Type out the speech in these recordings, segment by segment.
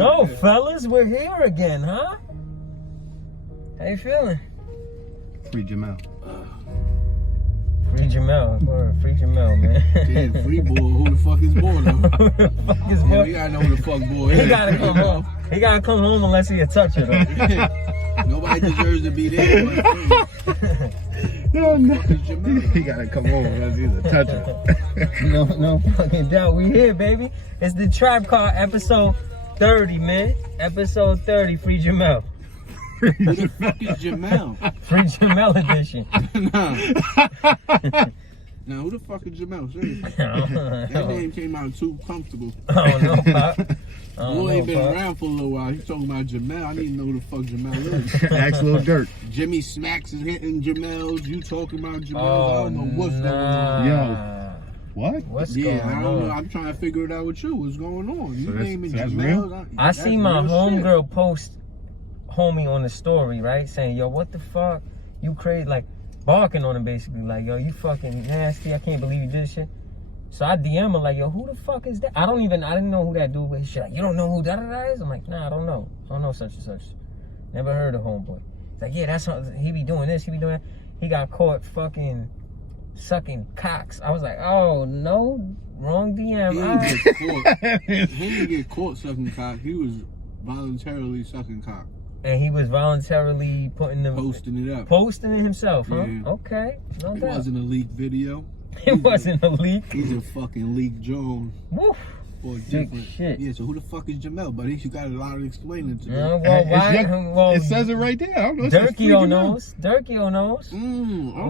So, fellas, we're here again, huh? How you feeling? Free Jamel. Free Jamel. Word, free Jamel, man. Damn, free boy. Who the fuck is boy, though? Who the fuck is Yeah, boy? we gotta know who the fuck boy is. He gotta come home. He gotta come home unless he a toucher, though. Nobody deserves to be there. But He gotta come over because he's a toucher. No fucking doubt. We here, baby. It's the Tribe Car episode 30, man. Episode 30, Free Jamel. who the fuck is Jamel? Free Jamel edition. Now, who the fuck is Jamel? Seriously. I That name came out too comfortable. don't know, Pop. Boy ain't been around for a little while. He's talking about Jamel. I need to know who the fuck Jamel is. Ask Lil Dirt. Jimmy Smacks is hitting Jamels. You talking about Jamels. I don't know what's going on. Yo. What? What's Yeah, going I don't know. on? I'm trying to figure it out with you. What's going on? You So that's- naming so that's Jamels. real? I see my real shit. homegirl post homie on the story, right? Saying, yo, what the fuck? You crazy? Like, barking on him basically. Like, yo, you fucking nasty. I can't believe you did this shit. So I DM her like, yo, who the fuck is that? I didn't know who that dude was. She's like, you don't know who da-da-da is? I'm like, nah, I don't know. I don't know such and such. Never heard of homeboy. He's like, yeah, that's how he be doing this, he be doing that. He got caught fucking sucking cocks. I was like, oh, no, wrong DM. He didn't get caught sucking cock. He was voluntarily sucking cock. And he was voluntarily posting it himself, huh? Yeah. Okay, no It doubt. wasn't a leaked video. It wasn't a leak. He's a fucking leak Jones. Woof. Or Big different. shit. Yeah, so who the fuck is Jamel, buddy? You got a lot of explaining to do. It says it right there. I don't know. It says Free Durkio Jamel. knows. Durkio knows.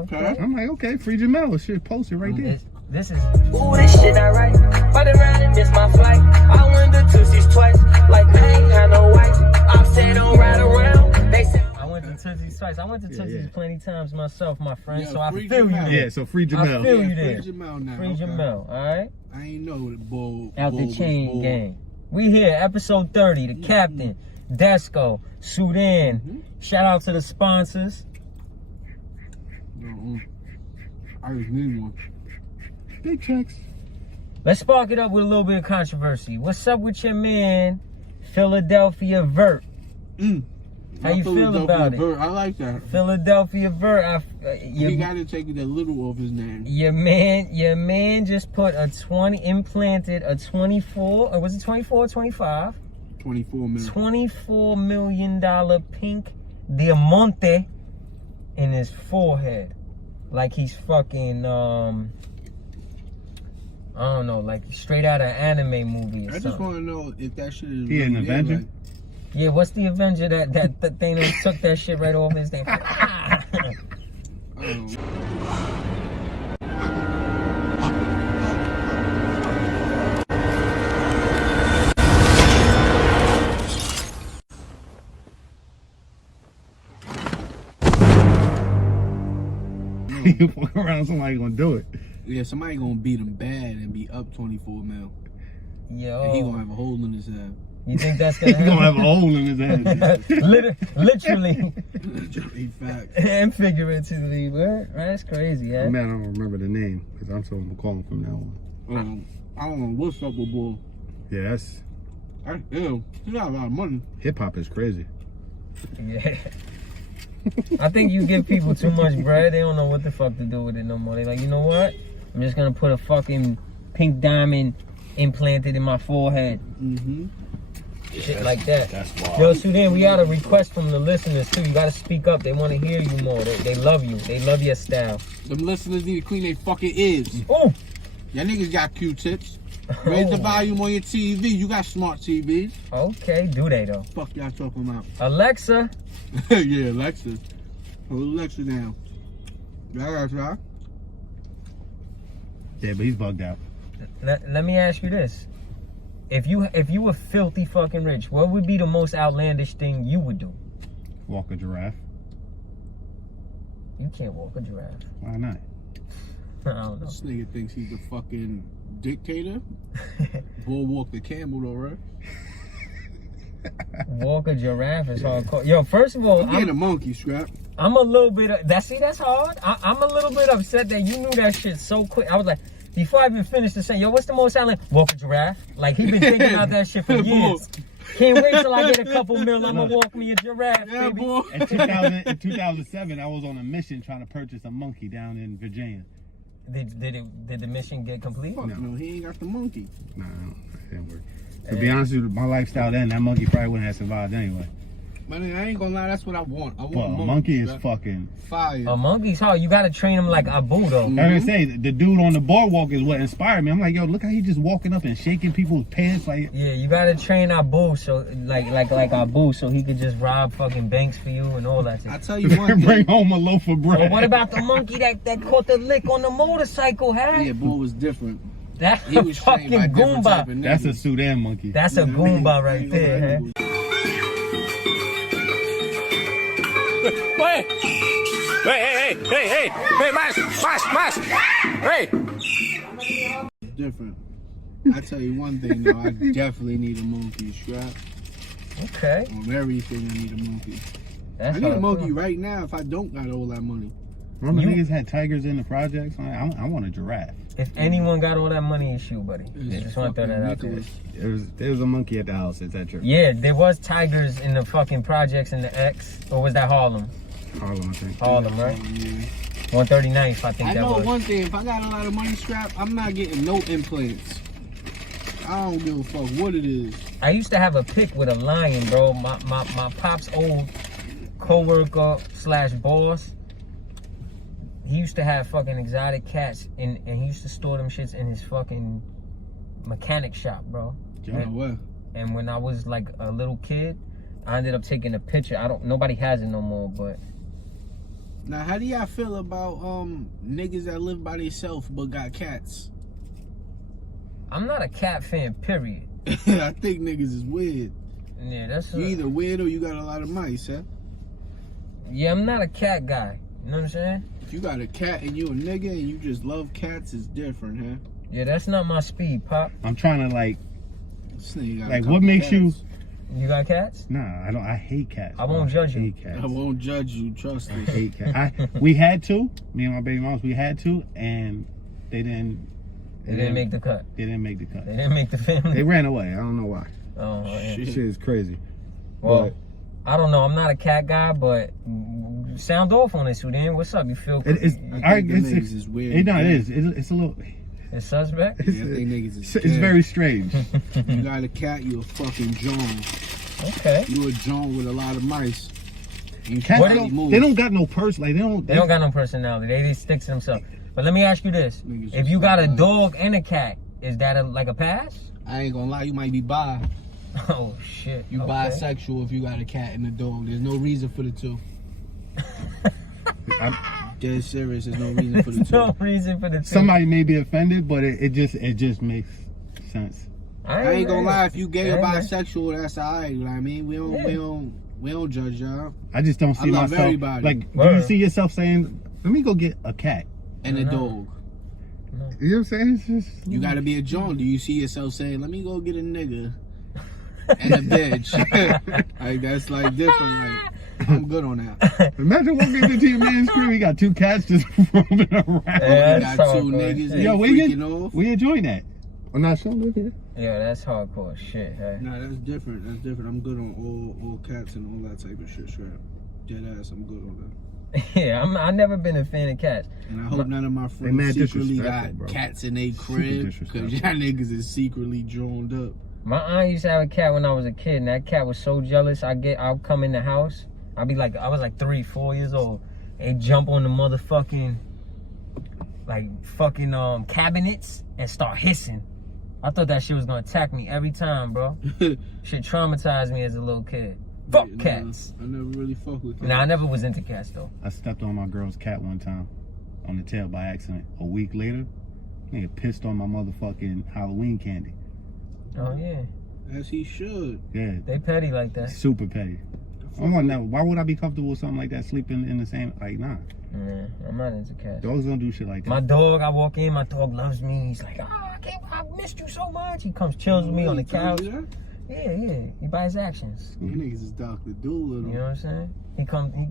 Okay. I'm like, okay, Free Jamel. It should post it right there. This is. Ooh, this shit not right. But around and miss my flight. I went to Tootsie's twice. Like I ain't had no wife. I'm saying don't ride around. They say I went to Tootsie's twice. I went to Tootsie's plenty times myself, my friend. Yeah, so I Free feel you Jamel. there. Yeah, so Free I Jamel. feel Yeah, you there. Free Jamel now. Free okay. Jamel, alright? I ain't know that bull. Out bull the was chain bull. gang. We here, episode 30, the captain, Desco, Sudan. Shout out to the sponsors. I just need one. Big checks. Let's spark it up with a little bit of controversy. What's up with your man, Philadelphia Vert? How you feel about it? I like that. Philadelphia Vert. He got to take the little off his name. Your man just put implanted a 24, or was it 24 or 25? 24 minutes. $24 million pink diamante in his forehead. Like he's fucking, I don't know, like straight out of an anime movie or I just something. want to know if that shit is. He an really there, Avenger? like- Yeah, what's the Avenger that thing that took that shit right off his name? I don't know. You fuck around, somebody gonna do it. Yeah, somebody gonna beat him bad and be up 24 mil. Yo, And he gonna have a hole in his head. you think that's gonna He's gonna have happen? a hole in his head. Literally Literally facts. and figuratively, right? That's crazy, yeah. Man, I don't remember the name because I'm told him to call him from now on. I don't know what's up with bull. Yeah, that's Ew, he got a lot of money. hip hop is crazy. Yeah. I think you give people too much bread, they don't know what the fuck to do with it no more. They like, you know what? I'm just gonna put a fucking pink diamond implanted in my forehead. Shit like that. That's wild. Yo, Sudan, we got a request from the listeners too. You gotta speak up. They wanna hear you more. They love you. They love your style. Them listeners need to clean their fucking ears. Ooh! Y'all niggas got Q-tips. Raise the volume on your TV. You got smart TVs. Okay, do they though? Fuck y'all talking about? Alexa, Yeah, Alexa. Hold Alexa down. Y'all got y'all. Yeah, but he's bugged out. let me ask you this. If you were filthy fucking rich, what would be the most outlandish thing you would do? Walk a giraffe. You can't walk a giraffe. Why not? I don't know. This nigga thinks he's the fucking dictator. Bull walk the camel though, right? Walk a giraffe is hardcore. Yo, first of all, You get a monkey strap. I'm a little bit. That's hard. I'm a little bit upset that you knew that shit so quick. I was like, before I even finished to say, yo, what's the most outlandish? Walk a giraffe. Like he been thinking about that shit for years. Can't wait till I get a couple mil. I'm gonna walk me a giraffe, Yeah, baby. boy. In 2007, I was on a mission trying to purchase a monkey down in Virginia. Did the mission get complete? Fuck no, he ain't got the monkey. Nah, it didn't work. To be honest with you, my lifestyle then, that monkey probably wouldn't have survived anyway. But I ain't gonna lie, that's what I want. I But want a monkey is bruh. fucking... fire. A monkey's hard. You gotta train him like Abu though. I was gonna say, the dude on the boardwalk is what inspired me. I'm like, yo, look how he just walking up and shaking people's pants like... Yeah, you gotta train Abu so like Abu so he could just rob fucking banks for you and all that I shit. tell you one Bring thing. home a loaf of bread. But what about the monkey that caught the lick on the motorcycle, huh? Yeah, boy was different. That's He a was trained fucking by different type Goomba. of That's a niggas. Sudan monkey. That's a Goomba right there, huh? Hey, Mas, hey. Different. I tell you one thing though, I definitely need a monkey strap. Okay. On everything I need a monkey. That's I need a hardcore. monkey right now if I don't got all that money. Remember You- niggas had tigers in the projects? I want a giraffe. If anyone got all that money, it's you, buddy. It's Just want to throw that out there. Nicholas. There was a monkey at the house. Is that true? Yeah, there was tigers in the fucking projects in the X. Or was that Harlem? Harlem, I think. Harlem, right? Yeah. 139th, I think I that know was. one thing, if I got a lot of money strapped, I'm not getting no implants. I don't give a fuck what it is. I used to have a pic with a lion, bro. My pop's old co-worker / boss. He used to have fucking exotic cats, and he used to store them shits in his fucking mechanic shop, bro. You know what? And when I was like a little kid, I ended up taking a picture. Nobody has it no more, but Now, how do y'all feel about niggas that live by themselves but got cats? I'm not a cat fan, period. I think niggas is weird. Yeah, that's You either weird or you got a lot of mice, huh? yeah, I'm not a cat guy. You know what I'm saying? If you got a cat and you a nigga and you just love cats, it's different, huh? Yeah, that's not my speed, Pop. I'm trying to like This nigga got a what couple makes you? cats. You got cats? Nah, I don't. I hate cats. I won't bro. judge you. hate cats. I won't judge you, trust I me. hate cats. We had to. Me and my baby moms. We had to, and they didn't. They didn't make the cut. They didn't make the cut. They didn't make the family. They ran away. I don't know why. Oh, yeah. Shit. This shit is crazy. Well, I don't know. I'm not a cat guy, but sound off on it, Sudan. What's up? You feel It's I think the niggas is weird. It is. It's a little. it's suspect? Yeah, I think niggas is It's gay. very strange. You got a cat, you a fucking John. Okay. You a John with a lot of mice. And Cats What don't, they don't got no purse. Like they don't. They don't got no personality. They just stick to themselves. But let me ask you this: Niggas if just you got a fucking- dog and a cat, is that like a pass? I ain't gonna lie, you might be bi. Oh shit! You okay. bisexual if you got a cat and a dog. There's no reason for the two. Dead serious, there's no reason for the two. No reason for the two. Somebody may be offended, but it just makes sense. I ain't gonna ready. lie, if you gay or I ain't ready. bisexual, that's alright. You know what I mean? We don't judge y'all. I just don't see I love myself. everybody. Like, do Word. you see yourself saying, "Let me go get a cat"? And a No. dog. You know what I'm saying? It's just You gotta be a John. Do you see yourself saying, "Let me go get a nigga and a bitch"? Like that's like different. Like I'm good on that. Imagine walking into your man's crib. He got two cats just roaming around. Yeah, You that's got two hardcore niggas shit. and Yo, freaking off. we enjoying that. I'm not sure. Look here. Yeah, that's hardcore shit. Hey. Nah, that's different. That's different. I'm good on all cats and all that type of shit. Straight up. Dead ass. I'm good on that. Yeah, I never been a fan of cats. And I hope none of my mad friends secretly disrespectful, got bro. cats in their Super crib disrespectful. because y'all niggas is secretly droned up. My aunt used to have a cat when I was a kid, and that cat was so jealous. I'll come in the house. I was like 3, 4 years old. They jump on the motherfucking cabinets and start hissing. I thought that shit was gonna attack me every time, bro. Shit traumatized me as a little kid. Fuck Nah, cats. I never really fuck with cats. Nah, I never was into cats though. I stepped on my girl's cat one time on the tail by accident. A week later, nigga pissed on my motherfucking Halloween candy. Oh yeah, As he should. Yeah, they petty like that. super petty. I'm like, now, why would I be comfortable with something like that, sleeping in the same? Like, nah. Yeah, I'm not into cats. Dogs don't do shit like that. My dog, I walk in, my dog loves me. He's like, I missed you so much. He comes chills with me on the couch. Yeah, Yeah, he by his actions. you niggas is Dr. Doolittle. You know what I'm saying?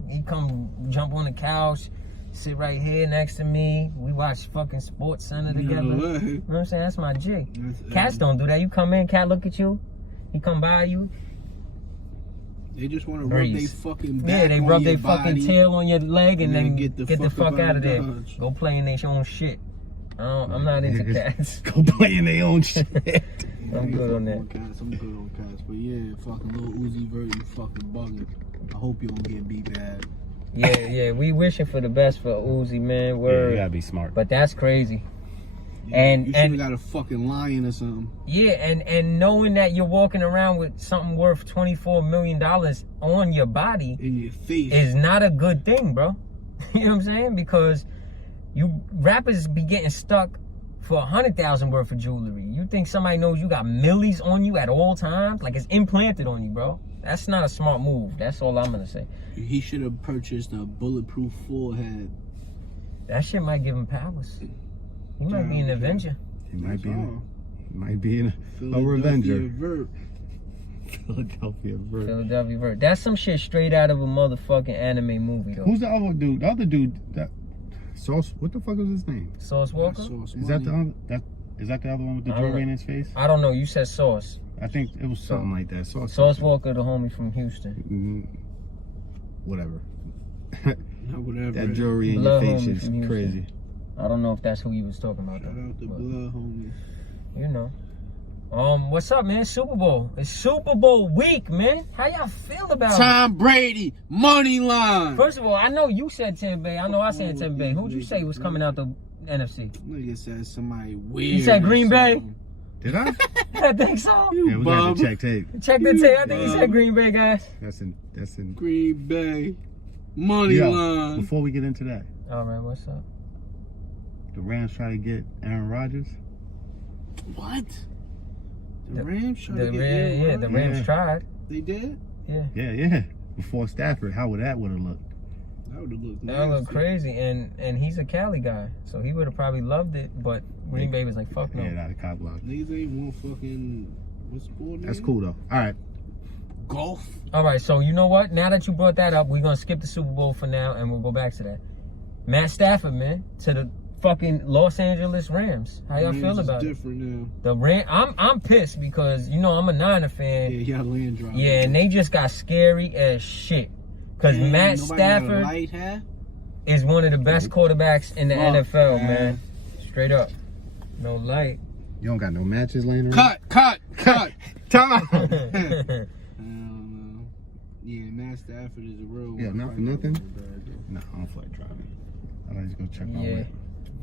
He come jump on the couch, sit right here next to me. We watch fucking Sports Center together. You know what I'm saying? That's my jig. Cats don't do that. You come in, cat look at you. He come by you. They just want to rub Breeze. their fucking back Yeah, they on rub your their fucking body. tail on your leg and then get the fuck out of there. Dodge. Go play in their own shit. I'm not into cats. Go play in their own shit. I'm good on that. Cats. I'm good on cats. But yeah, fucking Lil Uzi Vert, you fucking bugging. I hope you don't get beat bad. Yeah, we wishing for the best for Uzi, man. Yeah, Word. you gotta be smart. But that's crazy. You And should have got a fucking lion or something. yeah, and knowing that you're walking around with something worth $24 million on your body In your face. is not a good thing, bro. You know what I'm saying? Because you rappers be getting stuck for 100,000 worth of jewelry. You think somebody knows you got millies on you at all times? Like it's implanted on you, bro. That's not a smart move. That's all I'm gonna say. He should have purchased a bulletproof forehead. That shit might give him powers. He might be an Avenger. He might be. all. He might be in a Philadelphia revenger. Vert. Philadelphia Vert. Philadelphia Vert. That's some shit straight out of a motherfucking anime movie, though. Who's the other dude? The other dude that Sauce. What the fuck was his name? Sauce Walker? Sauce Is that the Money. other, is that the other one with the I don't jewelry know. in his face? I don't know. You said Sauce. I think it was something like that. Sauce. Sauce something. Walker, the homie from Houston. Whatever. No, whatever. That jewelry in Blood your face homie is from Houston. crazy. I don't know if that's who he was talking about, Shout though. out the But, blood homie. you know. What's up, man? Super Bowl. It's Super Bowl week, man. How y'all feel about it? Tom Brady, money line. First of all, I know you said Tampa Bay. I know I said Tampa Bay. Who'd you say was coming out the NFC? Nigga said somebody weird. You said Green or Bay? something. Did I? I think so. You Yeah, we bum. got to check tape. Check the tape. I think he said Green Bay, guys. That's in. Green Bay, money Yo, line. before we get into that, All right, what's up? the Rams try to get Aaron Rodgers. What? The The- Rams trying The to get Rams, Aaron yeah, the Rodgers? Rams Yeah. tried. They did? Yeah. Yeah. Before Stafford, how would that have looked? That would have looked That looked nasty. crazy, and he's a Cali guy, so he would have probably loved it. But Green Bay was like, "Fuck no." Yeah, that cop block. Niggas ain't want fucking, what's the sport? That's name? cool though. All right. Golf. All right, so you know what? Now that you brought that up, we're gonna skip the Super Bowl for now, and we'll go back to that. Matt Stafford, man, to the fucking Los Angeles Rams. How y'all Rams feel is about it? different now. The I'm pissed because you know I'm a Niner fan. Yeah, y'all land drop. Yeah, and they just got scary as shit. Cause Man, Matt nobody got a Stafford light hat? is one of the best quarterbacks in the Fuck, NFL, man. man. Straight up, no light. You don't got no matches laying around. Cut. Time out. I don't know. Yeah, Matt Stafford is a real one. Yeah, not for nothing. No, I don't feel like driving. I just go check my Yeah. weight.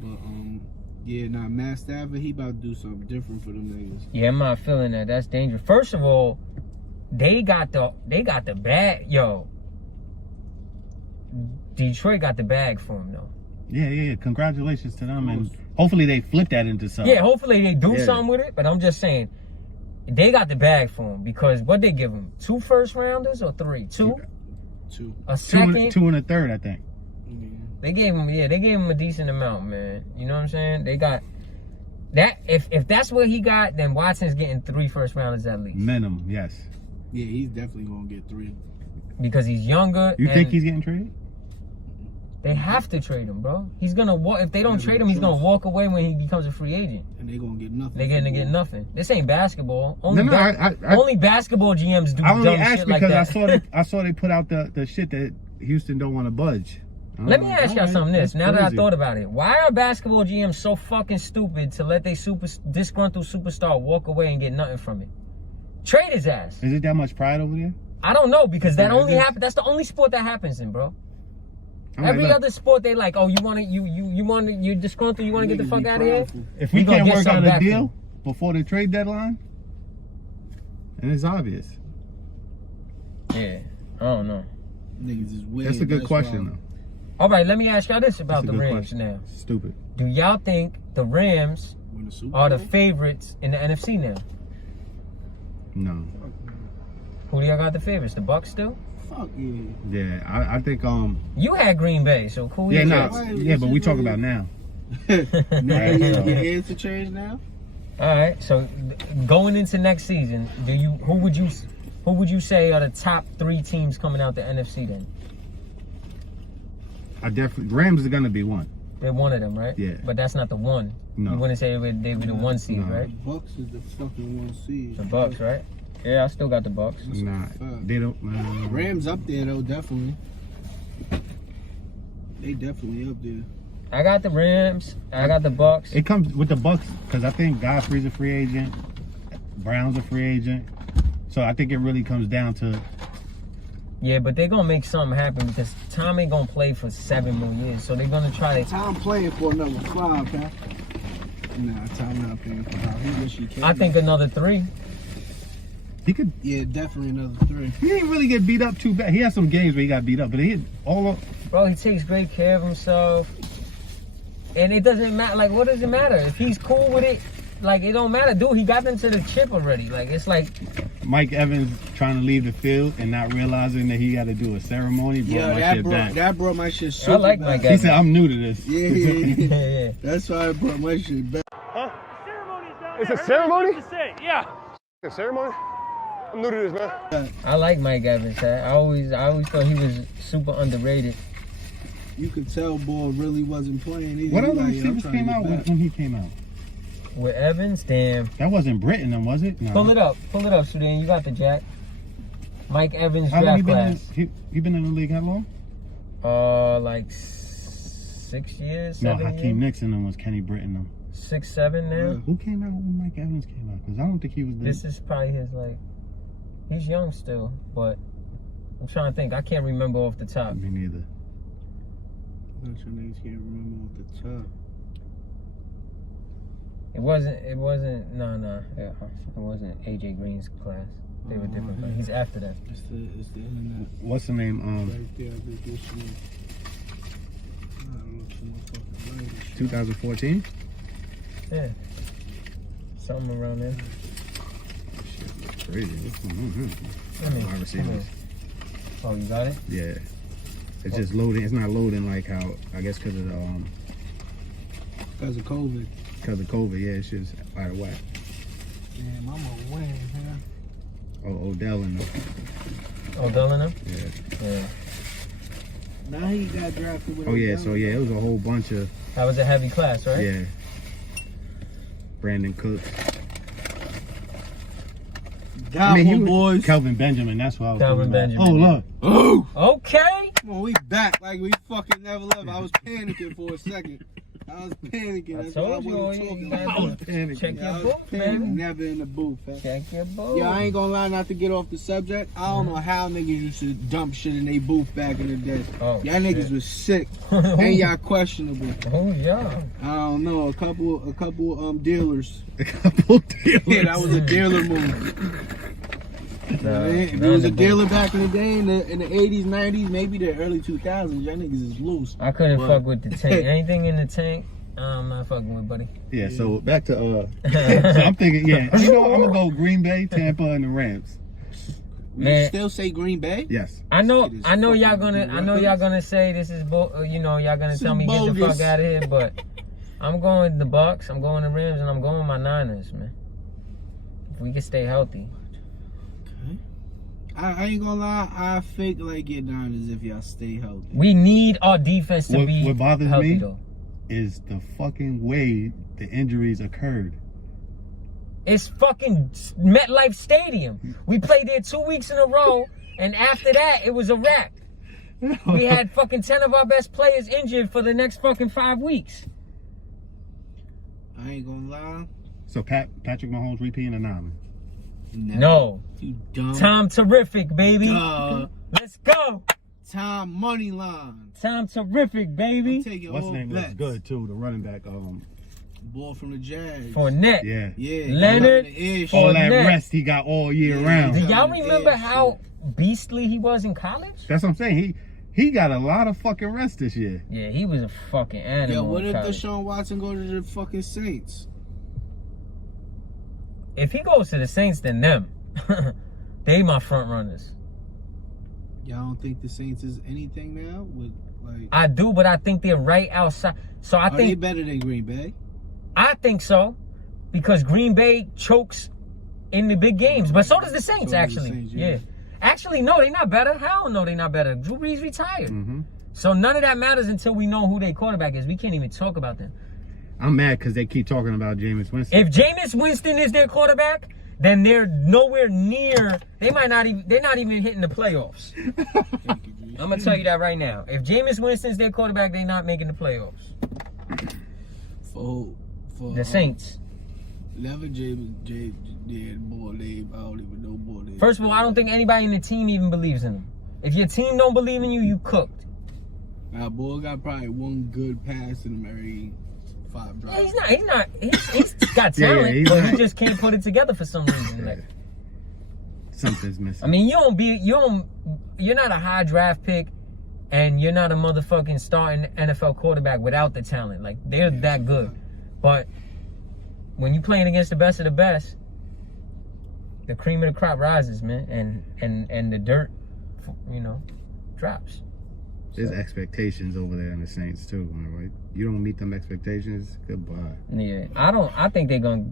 But Matt Stafford, he about to do something different for them niggas. Yeah, I'm not feeling that. That's dangerous. First of all, they got the bag. Yo, Detroit got the bag for him though. Yeah. Congratulations to them, and hopefully they flip that into something. Yeah, hopefully they do Yeah. something with it. But I'm just saying, they got the bag for him because what they give him? 2 first rounders or 3? 2? Two. A second? Two and a third, I think. Yeah. They gave him a decent amount, man. You know what I'm saying? They got that. If that's what he got, then Watson's getting 3 first rounders at least Minimum, yes. Yeah, he's definitely gonna get 3. because he's younger. You and think he's getting traded? They have to trade him, bro. He's gonna walk. If they don't Yeah, trade no him, he's gonna choice. walk away when he becomes a free agent. And they gonna get nothing. They're gonna get nothing. This ain't basketball. Only, No, only basketball GMs do I only dumb asked shit like because that. I saw they put out the shit that Houston don't want to budge. Let me ask y'all something. That's Now that I crazy. thought about it, why are basketball GMs so fucking stupid to let their disgruntled superstar walk away and get nothing from it? Trade his ass. Is it that much pride over there? I don't know because that Yeah, only it is. happens. That's the only sport that happens in, bro. I'm like, Every look, other sport, they like, oh, you're disgruntled, you want to get the fuck out of here? if we we gonna can't get work something out a back to deal him. before the trade deadline, and it's obvious. Yeah, I don't know. Niggas is weird. That's a good question why. though. All right, let me ask y'all this about That's a the good Rams question. now. Stupid. Do y'all think the Rams Win the Super are the Bowl? favorites in the NFC now? No. Who do y'all got the favorites? The Bucks still? Fuck yeah. Yeah, I think You had Green Bay, so cool. yeah, you no, guys. yeah, but we talk about now. Now Right, you so- your answer changed now? All right, so going into next season, who would you say are the top 3 teams coming out the NFC then? I definitely Rams are gonna be one. They're one of them, right? Yeah. But that's not the one. No. You wouldn't say they'd be the 1 seed, No. right? Bucks is the fucking 1 seed. The Bucks, right? Yeah, I still got the Bucks. Nah, they don't. Rams up there though, definitely. They definitely up there. I got the Rams. I got the Bucks. It comes with the Bucks because I think Godfrey's a free agent, Brown's a free agent, so I think it really comes down to. Yeah, but they're gonna make something happen because Tom ain't gonna play for 7 more years, so they're gonna try to. Tom playing for another 5, huh? Nah, Tom not playing for 5. He wish he can. I think another 3. He could. Yeah, definitely another 3. He didn't really get beat up too bad. He had some games where he got beat up, but he had all of. Bro, he takes great care of himself, and it doesn't matter. Like, what does it matter if he's cool with it? Like, it don't matter, dude. He got them to the chip already. Like, it's like Mike Evans trying to leave the field and not realizing that he got to do a ceremony brought my shit back. That brought my shit super I like back. Mike He Evans. said, "I'm new to this." Yeah. yeah. That's why I brought my shit back. It's a ceremony? Yeah. A ceremony? I'm new to this, man. I like Mike Evans. I always thought he was super underrated. You could tell boy really wasn't playing either. What He other like, yo, I'm receivers trying to came get out back. when he came out? With Evans, damn. That wasn't Britain, then, was it? No. Pull it up, Sudan. You got the jack. Mike Evans How long he draft been class. he been in the league? How long? Like 6 years, No, 7 Hakeem years. Nixon and was Kenny Britton. Them. 6, 7 now. Yeah. Who came out when Mike Evans came out? Because I don't think he was the. This is probably his he's young still, but I'm trying to think. I can't remember off the top. Me neither. Not your niggas can't remember off the top. It wasn't. No. Yeah, it wasn't AJ Green's class. They were different. yeah. He's after that. It's the internet. What's the name? Right there, I think this shit. I don't know, some motherfucking light and shit. 2014. Yeah, something around there. Shit, that's crazy. I mean, Wide receivers. Oh, you got it? Yeah. It's just loading. It's not loading like how I guess because of the Because of COVID. because of COVID. Yeah, it's just out of whack. Damn, I'm a win, man. Oh, Odell and them. Oh, Delano? Yeah. Yeah. Now he got drafted with Oh yeah. So yeah, it was a whole bunch of That was a heavy class, right? yeah. Brandon Cooks. Got he one, was boys. Kelvin Benjamin. That's what I was Kelvin thinking about. Benjamin, Oh look. Oh! Okay. Come on, we back like we fucking never left. I was panicking for a second. I was panicking. I That's why I told you, wasn't you talking. gotta I was panicking. check Yeah, your I was book, panicking. baby. Never in the booth, man. Check your book. Yeah, I ain't gonna lie, not to get off the subject. I don't know how niggas used to dump shit in they booth back in the day. Oh, Y'all niggas shit. was sick. And y'all questionable. Oh, yeah. I don't know, a couple dealers. A couple dealers. Yeah, that was a dealer move. If it was a dealer back in the day, in the 80s, 90s, maybe the early 2000s, y'all niggas is loose. I couldn't But- fuck with the tank. Anything in the tank, I'm not fucking with, buddy. Yeah. So back to so I'm thinking you know I'm gonna go Green Bay, Tampa, and the Rams. You Man. still say Green Bay? Yes. I know Shit is y'all fucking gonna, say this is, y'all gonna This tell is me get the bogus. fuck out of here, but I'm going the Bucks, I'm going the Rams, and I'm going my Niners, man. If we can stay healthy. I ain't gonna lie, I fake like it down as if y'all stay healthy. We need our defense to be What bothers healthy, me though. is the fucking way the injuries occurred. It's fucking MetLife Stadium. We played there 2 weeks in a row, and after that, it was a wrap. We had fucking 10 of our best players injured for the next fucking 5 weeks. I ain't gonna lie. So Patrick Mahomes repeating an island. No. You dumb. Tom Terrific, baby. Duh. Let's go. Tom money line. Tom Terrific, I'm baby. taking What's all his name looks bets. good too. The running back. Boy from the Jags. Fournette. Yeah. Yeah. Leonard. Ish. All that Fournette. rest he got all year Yeah. round. Do y'all Yeah, remember shit. how beastly he was in college? That's what I'm saying. He got a lot of fucking rest this year. Yeah, he was a fucking animal. Yo, what in if college. Deshaun Watson go to the fucking Saints? If he goes to the Saints, then them. They my front runners. Y'all don't think the Saints is anything now? With like, I do, but I think they're right outside. So I are they think better than Green Bay? I think so, because Green Bay chokes in the big games, but so does the Saints. So does the Actually, Saints, yeah. yeah. Actually, no, they're not better. Hell no, they're not better. Drew Brees retired, Mm-hmm. so none of that matters until we know who their quarterback is. We can't even talk about them. I'm mad because they keep talking about Jameis Winston. If Jameis Winston is their quarterback, then they're nowhere near. They're not even hitting the playoffs. I'm gonna tell you that right now. If Jameis Winston's their quarterback, they're not making the playoffs. For The Saints. Never James more name. I don't even know more name. First of all, I don't think anybody in the team even believes in him. If your team don't believe in you, you cooked. Now, boy got probably one good pass in the every 5 drives. Yeah, he's got talent, but he just can't put it together for some reason. Like, something's missing. I mean, you're not a high draft pick, and you're not a motherfucking starting NFL quarterback without the talent. Like, they're that good. But when you're playing against the best of the best, the cream of the crop rises, man, and the dirt, drops. There's expectations over there in the Saints too, right? You don't meet them expectations, goodbye. Yeah, I think they're gonna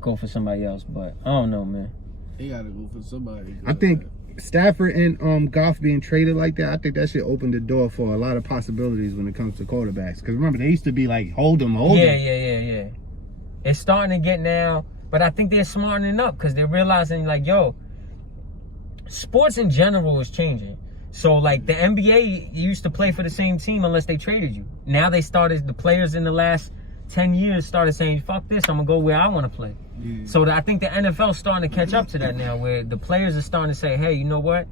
go for somebody else, but I don't know, man. They gotta go for somebody. I think Stafford and Goff being traded like that, I think that should open the door for a lot of possibilities when it comes to quarterbacks. Because remember, they used to be like, hold them. Yeah. It's starting to get now, but I think they're smartening up because they're realizing, like, yo, sports in general is changing. So, like, the NBA used to play for the same team unless they traded you. Now the players in the last 10 years started saying, fuck this, I'm going to go where I want to play. Yeah. So I think the NFL's starting to catch up to that now, where the players are starting to say, hey, you know what?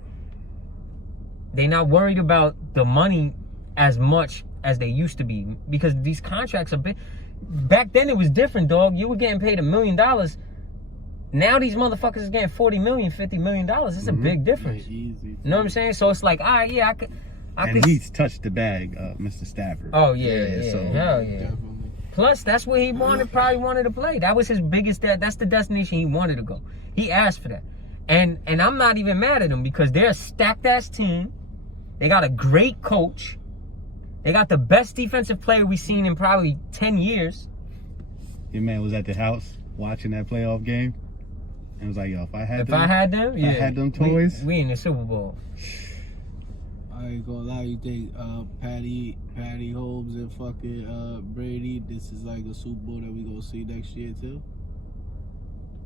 They're not worried about the money as much as they used to be, because these contracts are big. Back then it was different, dog. You were getting paid $1 million. Now these motherfuckers is getting $40 million, $50 million. It's a big difference. You know what I'm saying? So it's like, all right, yeah, I could. And he's touched the bag, Mr. Stafford. Oh yeah. So Hell yeah. Definitely. Plus, that's where he probably wanted to play. That was his biggest. That's the destination he wanted to go. He asked for that, and I'm not even mad at him because they're a stacked ass team. They got a great coach. They got the best defensive player we've seen in probably 10 years. Your man was at the house watching that playoff game. And was like, yo, if I had them toys, we in the Super Bowl. I ain't gonna lie, you think Patty Holmes and fucking Brady, this is like a Super Bowl that we gonna see next year too?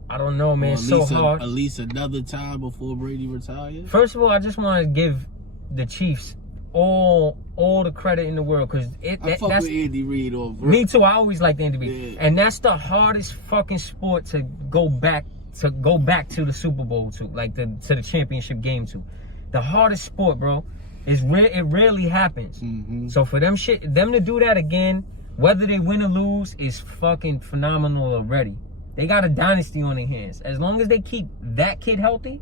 I don't know, man. It's so hard. At least another time before Brady retires. First of all, I just want to give the Chiefs all the credit in the world, because that's with Andy Reid on. Me too. I always liked Andy Reid, and that's the hardest fucking sport to go back to the Super Bowl to, like to the championship game to. The hardest sport, bro. It rarely happens. Mm-hmm. So for them to do that again, whether they win or lose, is fucking phenomenal already. They got a dynasty on their hands. As long as they keep that kid healthy,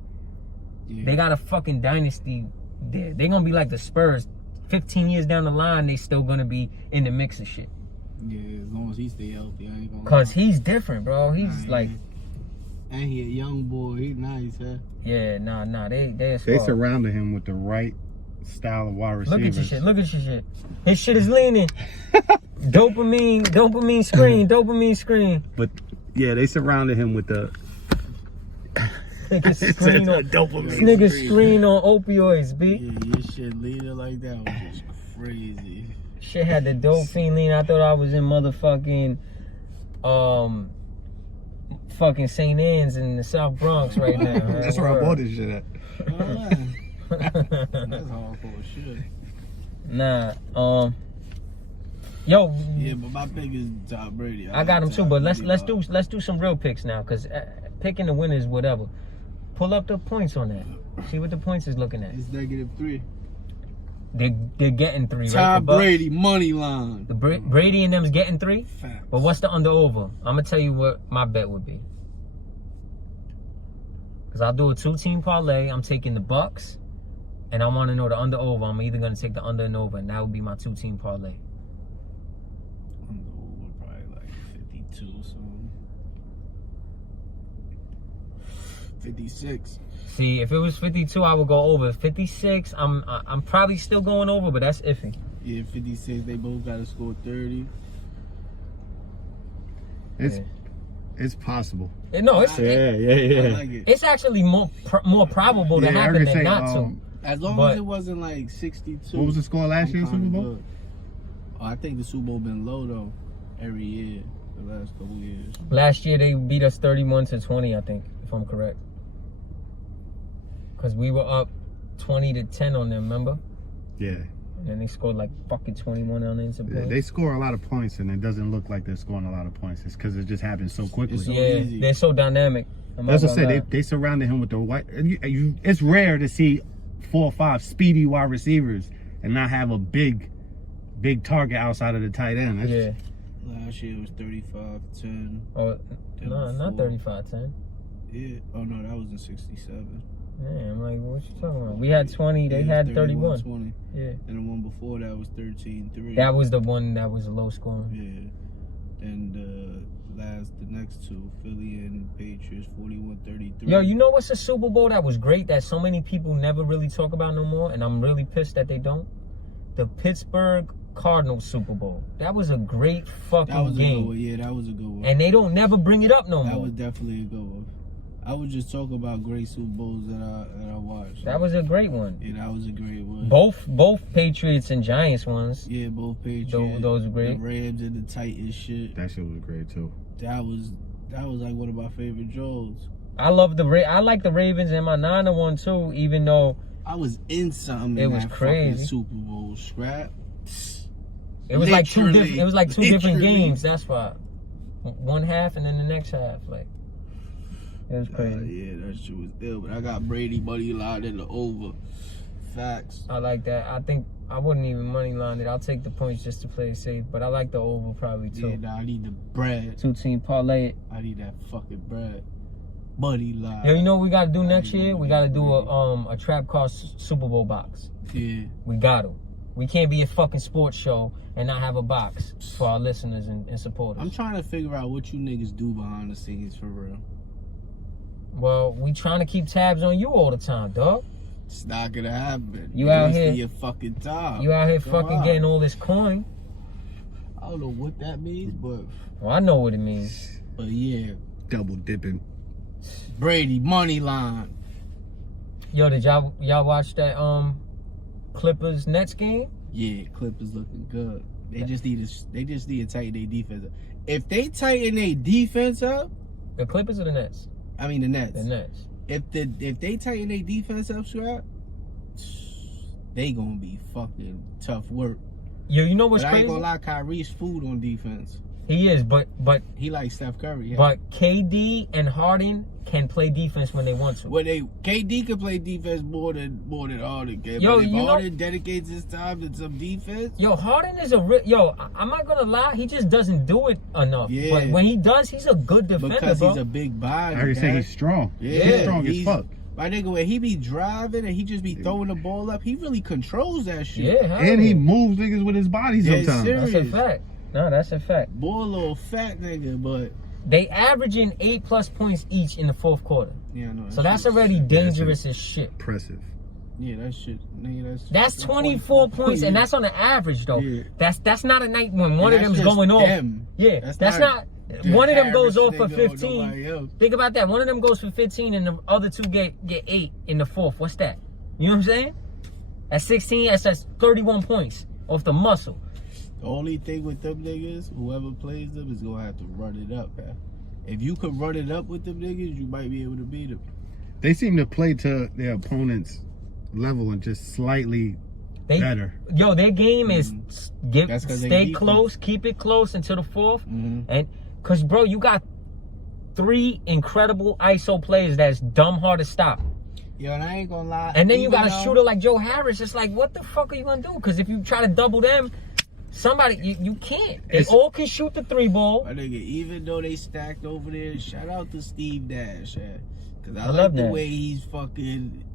they got a fucking dynasty there. They're gonna be like the Spurs. 15 years down the line, they still gonna be in the mix of shit. Yeah, as long as he stay healthy, I ain't gonna. Cause he's different, bro. He's like. And he a young boy. He's nice, huh? Yeah, nah. They surrounded him with the right style of wide receivers. Look at your shit. His shit is leaning. dopamine screen. But yeah, they surrounded him with the nigga screen on opioids, B. Yeah, your shit leaning like that was just crazy. Shit had the dope fiend lean. I thought I was in motherfucking fucking St. Anne's in the South Bronx right now. That's where I bought this shit at. That's hardcore shit. Nah, yo. Yeah, but my pick is Tom Brady. I got him too, but let's do some real picks now, cause picking the winners, whatever. Pull up the points on that. See what the points is looking at. It's -3. They're getting 3, right? Tom Brady money line. The Brady and them's getting 3. Facts. But what's the under over? I'm gonna tell you what my bet would be. Cause I'll do a 2-team parlay. I'm taking the Bucks, and I want to know the under over. I'm either gonna take the under and over, and that would be my 2-team parlay. Under over probably like 52 or something. 56. See, if it was 52, I would go over. 56, I'm probably still going over, but that's iffy. Yeah, 56. They both got to score 30. It's possible. No, it's yeah. I like it. It's actually more probable to happen than not to. As long as it wasn't like 62. What was the score last year, Super Bowl? Oh, I think the Super Bowl been low though every year. the last couple years. Last year they beat us 31-20, I think, if I'm correct. Because we were up 20-10 on them, remember? Yeah. And then they scored like fucking 21 on instant Yeah, points. they score a lot of points, and it doesn't look like they're scoring a lot of points. It's because it just happens so quickly. It's so Yeah, easy. they're so dynamic. That's what I said. They surrounded him with the white. It's rare to see 4 or 5 speedy wide receivers and not have a big target outside of the tight end. That's, Yeah. Last year was 35-10. Oh, Then no, not before- 35-10. Yeah. Oh no, that was in 67. Yeah, I'm like, what you talking about? We had 20, they had 31. 20. Yeah. And the one before that was 13-3. That was the one that was low scoring. Yeah. And the next two, Philly and Patriots, 41-33. Yo, you know what's a Super Bowl that was great that so many people never really talk about no more, and I'm really pissed that they don't? The Pittsburgh Cardinals Super Bowl. That was a great fucking That was a game. good one. Yeah, that was a good one. And they don't never bring it up no That more. was definitely a good one. I would just talk about great Super Bowls that I watched. That was a great one. Yeah, that was a great one. Both Patriots and Giants ones. Yeah, both Patriots. Those were great. The Rams and the Titans shit. that shit was great too. That was like one of my favorite Joes. I like the Ravens and my Niner one too, even though I was in something. It in was that crazy. fucking Super Bowl scrap. it was like two Literally. different. It was like two different Literally. games. That's why. One half and then the next half, like it was crazy. Yeah, that shit was ill. But I got Brady money line in the over. Facts. I like that. I think I wouldn't even money line it. I'll take the points just to play it safe. But I like the over probably too. Yeah, nah, I need the bread. 2-team parlay it. I need that fucking bread. Money line. Yo, you know what we gotta do next year? We gotta do a Trap Car Super Bowl box. Yeah. We got to. We can't be a fucking sports show and not have a box for our listeners and supporters. I'm trying to figure out what you niggas do behind the scenes for real. Well, we trying to keep tabs on you all the time, dog. It's not gonna happen. You out wasting here- your fucking time. You out here Come fucking on. getting all this coin. I don't know what that means, but Well, I know what it means. yeah. Double dipping. Brady money line. Yo, did y'all watch that Clippers Nets game? Yeah, Clippers looking good. They just need to tighten their defense up. If they tighten their defense up, The Clippers or the Nets? I mean the Nets. The Nets. If they tighten their defense up, Scrap, they gonna be fucking tough work. Yo, you know what's But I ain't crazy? gonna lie, Kyrie's food on defense. He is, but He like Steph Curry. Yeah. but KD and Harden can play defense when they want to. KD can play defense more than Harden can. Yo, but if you know- Harden dedicates his time to some defense, Yo, Harden is I'm not gonna lie, he just doesn't do it enough. Yeah. But when he does, he's a good defender, because bro. he's a big body. I can say man. he's strong. Yeah, He's strong as fuck. My nigga, when he be driving and he just be throwing the ball up, he really controls that shit. Yeah, hell And he yeah. moves niggas with his body Yeah, sometimes. serious. That's a fact. No, that's a fact. Boy, a little fat nigga, but They averaging 8+ points each in the fourth quarter. yeah, no. So that's shit- already dangerous as shit. Impressive. Yeah, that shit, nigga. That's 24 points, and Yeah. that's on the average though. Yeah. That's not a night when one of And them's that's just going off. them. Yeah, that's not. the One of them goes average off for nigga or 15. nobody else. Think about that. One of them goes for 15, and the other two get 8 in the fourth. What's that? You know what I'm saying? At 16, that's 31 points off the muscle. The only thing with them niggas, whoever plays them is gonna have to run it up, man. If you could run it up with them niggas, you might be able to beat them. They seem to play to their opponent's level and just slightly better. Yo, their game is That's 'cause they stay defense. close, keep it close until the fourth, Mm-hmm. and cause bro, you got 3 incredible ISO players that's dumb hard to stop. Yo, and I ain't gonna lie. And then you even got a though- shooter like Joe Harris. It's like, what the fuck are you gonna do? Because if you try to double them, you can't. They It's- all can shoot the 3 ball. My nigga, even though they stacked over there, shout out to Steve Nash, man. Cause I love like the that. way he's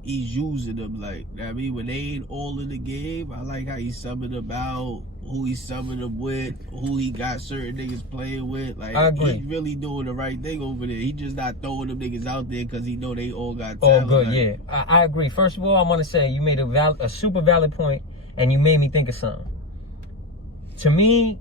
using them. Like, I mean, when they ain't all in the game, I like how he's summing them out, who he's summing them with, who he got certain niggas playing with. Like, I agree. he's really doing the right thing over there. He just not throwing them niggas out there because he know they all got Oh, talent. good, Like, yeah. I agree. First of all, I want to say you made a super valid point, and you made me think of something. To me,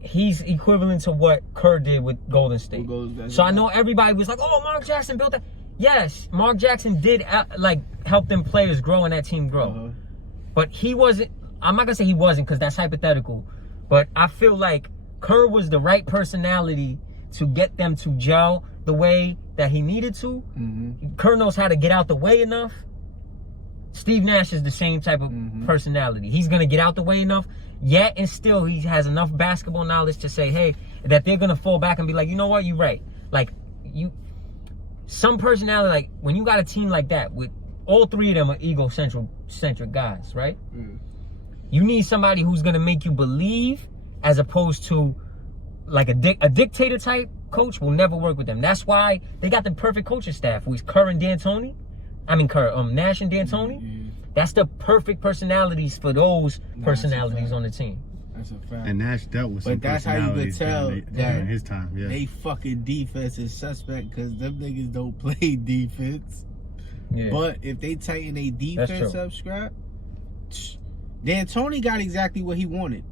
he's equivalent to what Kerr did with Golden State. So I know everybody was like, "Oh, Mark Jackson built that." Yes, Mark Jackson did help them players grow and that team grow. But he wasn't. I'm not gonna say he wasn't because that's hypothetical. But I feel like Kerr was the right personality to get them to gel the way that he needed to. Kerr knows how to get out the way enough. Steve Nash is the same type of personality. He's going to get out the way enough, yet and still he has enough basketball knowledge to say, hey, that they're going to fall back and be like, you know what, you're right. Like, some personality, like, when you got a team like that, with all three of them are egocentric guys, right? You need somebody who's going to make you believe, as opposed to, like, a dictator type coach will never work with them. That's why they got the perfect coaching staff, who's Nash and D'Antoni. That's the perfect personalities for those personalities on the team. That's a fact. And Nash dealt with some But that's how you could personalities tell during his time. Yeah. they fucking defense is suspect because them niggas don't play defense. Yeah. But if they tighten their defense true. up, scrap, D'Antoni got exactly what he wanted.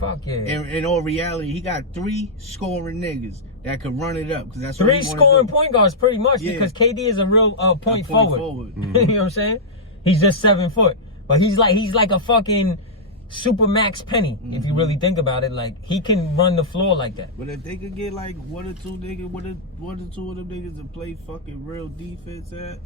Fuck yeah. In all reality, he got 3 scoring niggas that could run it up because that's what 3 he wanted scoring to do. point guards, pretty much, Yeah. because KD is a real point A point forward. You know what I'm saying? He's just 7 foot, but he's like a fucking super max Penny. If you really think about it, like, he can run the floor like that. But if they could get like one or two of them niggas to play fucking real defense at,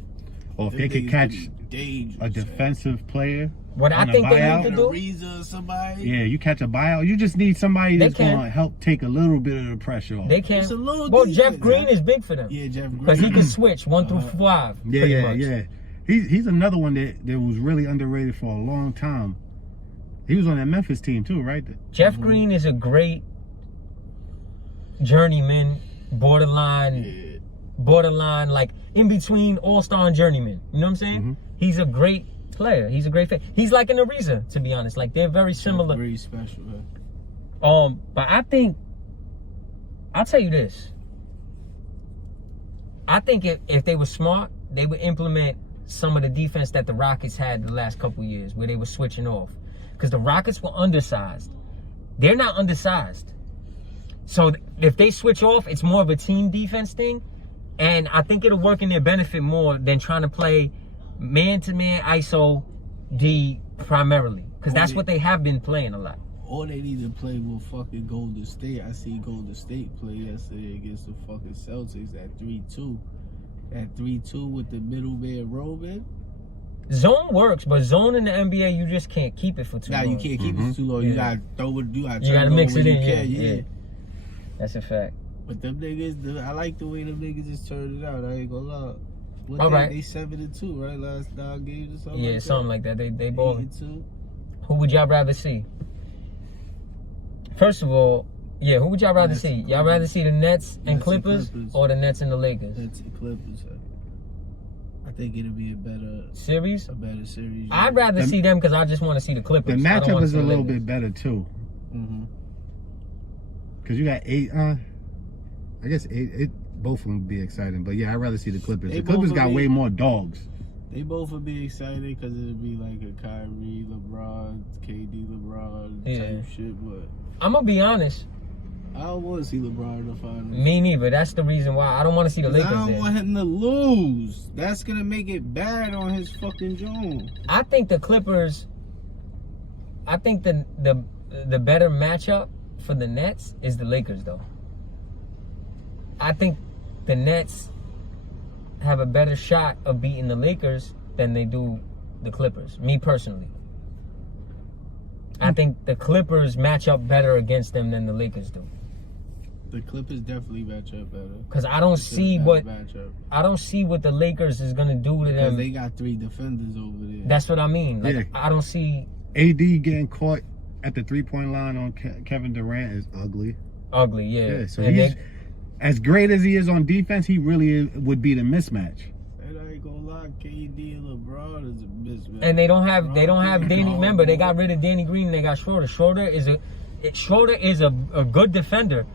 Or if them they could niggas catch be dangerous, a defensive player. What I on a think they buyout, need to do, Ariza or somebody. Yeah, you catch a buyout. You just need somebody They that's can. going to help take a little bit of the pressure off. they can. It's a little Well, defense, Jeff Green man. is big for them. Yeah, Jeff Green. Because he can switch 1 through 5. Yeah, pretty yeah, much. yeah. He's another one that was really underrated for a long time. He was on that Memphis team too, right? Jeff Green is a great journeyman, borderline, like in between all-star and journeyman. You know what I'm saying? He's a great player. He's a great fit. He's like an Ariza, to be honest. Like, they're very similar. Very special, man. But I think, I'll tell you this. I think if they were smart, they would implement some of the defense that the Rockets had the last couple years, where they were switching off. Because the Rockets were undersized. They're not undersized. So if they switch off, it's more of a team defense thing. And I think it'll work in their benefit more than trying to play man-to-man ISO D primarily. Because that's what they have been playing a lot. Or they need to play with fucking Golden State. I see Golden State play yesterday against the fucking Celtics at 3-2. At 3-2 with the middle man Robin. Zone works, but zone in the NBA, you just can't keep it for too long. You can't keep it too long. Yeah. You gotta throw it. You gotta mix it in. Yeah. That's a fact. But them niggas, I like the way them niggas just turned it out. I ain't gonna lie. What All they, right. They 7-2, right? Last 9 games or something. Yeah, like something that. like that. They both. 8-2. Who would y'all rather see? First of all, yeah, who would y'all rather Nets see? and Y'all rather see the Nets and Nets and Clippers, Clippers. or the Nets and the Lakers? Nets and Clippers. I think it'll be a better Series? series. I'd rather see them because I just want to see the Clippers. The I don't matchup wanna is see a the little Lakers. bit better too. Because you got 8. I guess 8. Both of them would be exciting. But yeah, I'd rather see the Clippers. They The Clippers both got would be- way more dogs. They both would be excited because it'd be like a Kyrie, LeBron, KD, LeBron type shit. But I'm going to be honest. I don't want to see LeBron in the finals. Me neither. That's the reason why I don't want to see the Lakers I don't there. want him to lose. That's gonna make it bad on his fucking Jones. I think the Clippers. I think the better matchup for the Nets is the Lakers, though. I think the Nets have a better shot of beating the Lakers than they do the Clippers. Me personally. I think the Clippers match up better against them than the Lakers do. The Clippers definitely match up better. Cause I don't see what the Lakers is gonna do to Because them. they got 3 defenders over there. That's what I mean. Like, Yeah. I don't see AD getting caught at the 3-point line on Kevin Durant is ugly. ugly. Yeah. So And he's as great as he is on defense. He really would be the mismatch. And I ain't gonna lie, KD and LeBron is a mismatch. And they don't have Danny. LeBron, Remember, they got rid of Danny Green. And they got Schroeder. Schroeder is a good defender,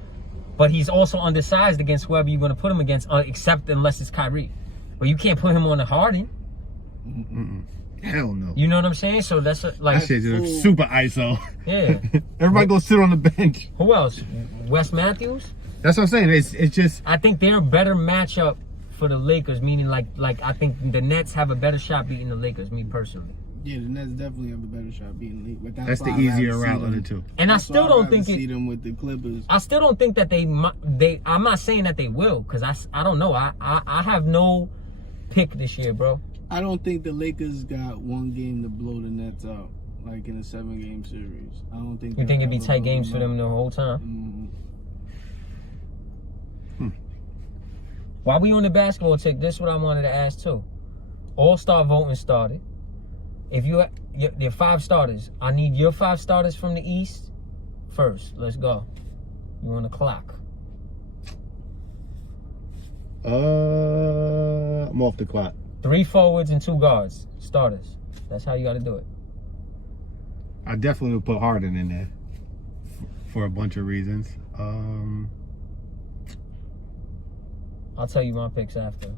but he's also undersized against whoever you're going to put him against, except unless it's Kyrie. But you can't put him on the Harden. Hell no. You know what I'm saying? So that's like, That shit is super ISO. yeah. Everybody go sit on the bench. Who else? Wes Matthews. That's what I'm saying. It's just I think they're a better matchup for the Lakers. Meaning, like I think the Nets have a better shot beating the Lakers. Me personally. Yeah, the Nets definitely have a better shot being elite. But That's the why I'd rather easier see route of them- the two. And I that's still why I'd don't rather think see it. them with the Clippers. I still don't think that they. I'm not saying that they will, cause I don't know. I have no pick this year, bro. I don't think the Lakers got one game to blow the Nets out, like in a 7-game series. I don't think. You think it'd be they'll tight ever blow games for them the whole time? Mhm. While we on the basketball take, this is what I wanted to ask too. All-star voting started. If your 5 starters, I need your 5 starters from the East first. Let's go. You on the clock? I'm off the clock. 3 forwards and 2 guards, starters. That's how you got to do it. I definitely would put Harden in there for a bunch of reasons. I'll tell you my picks after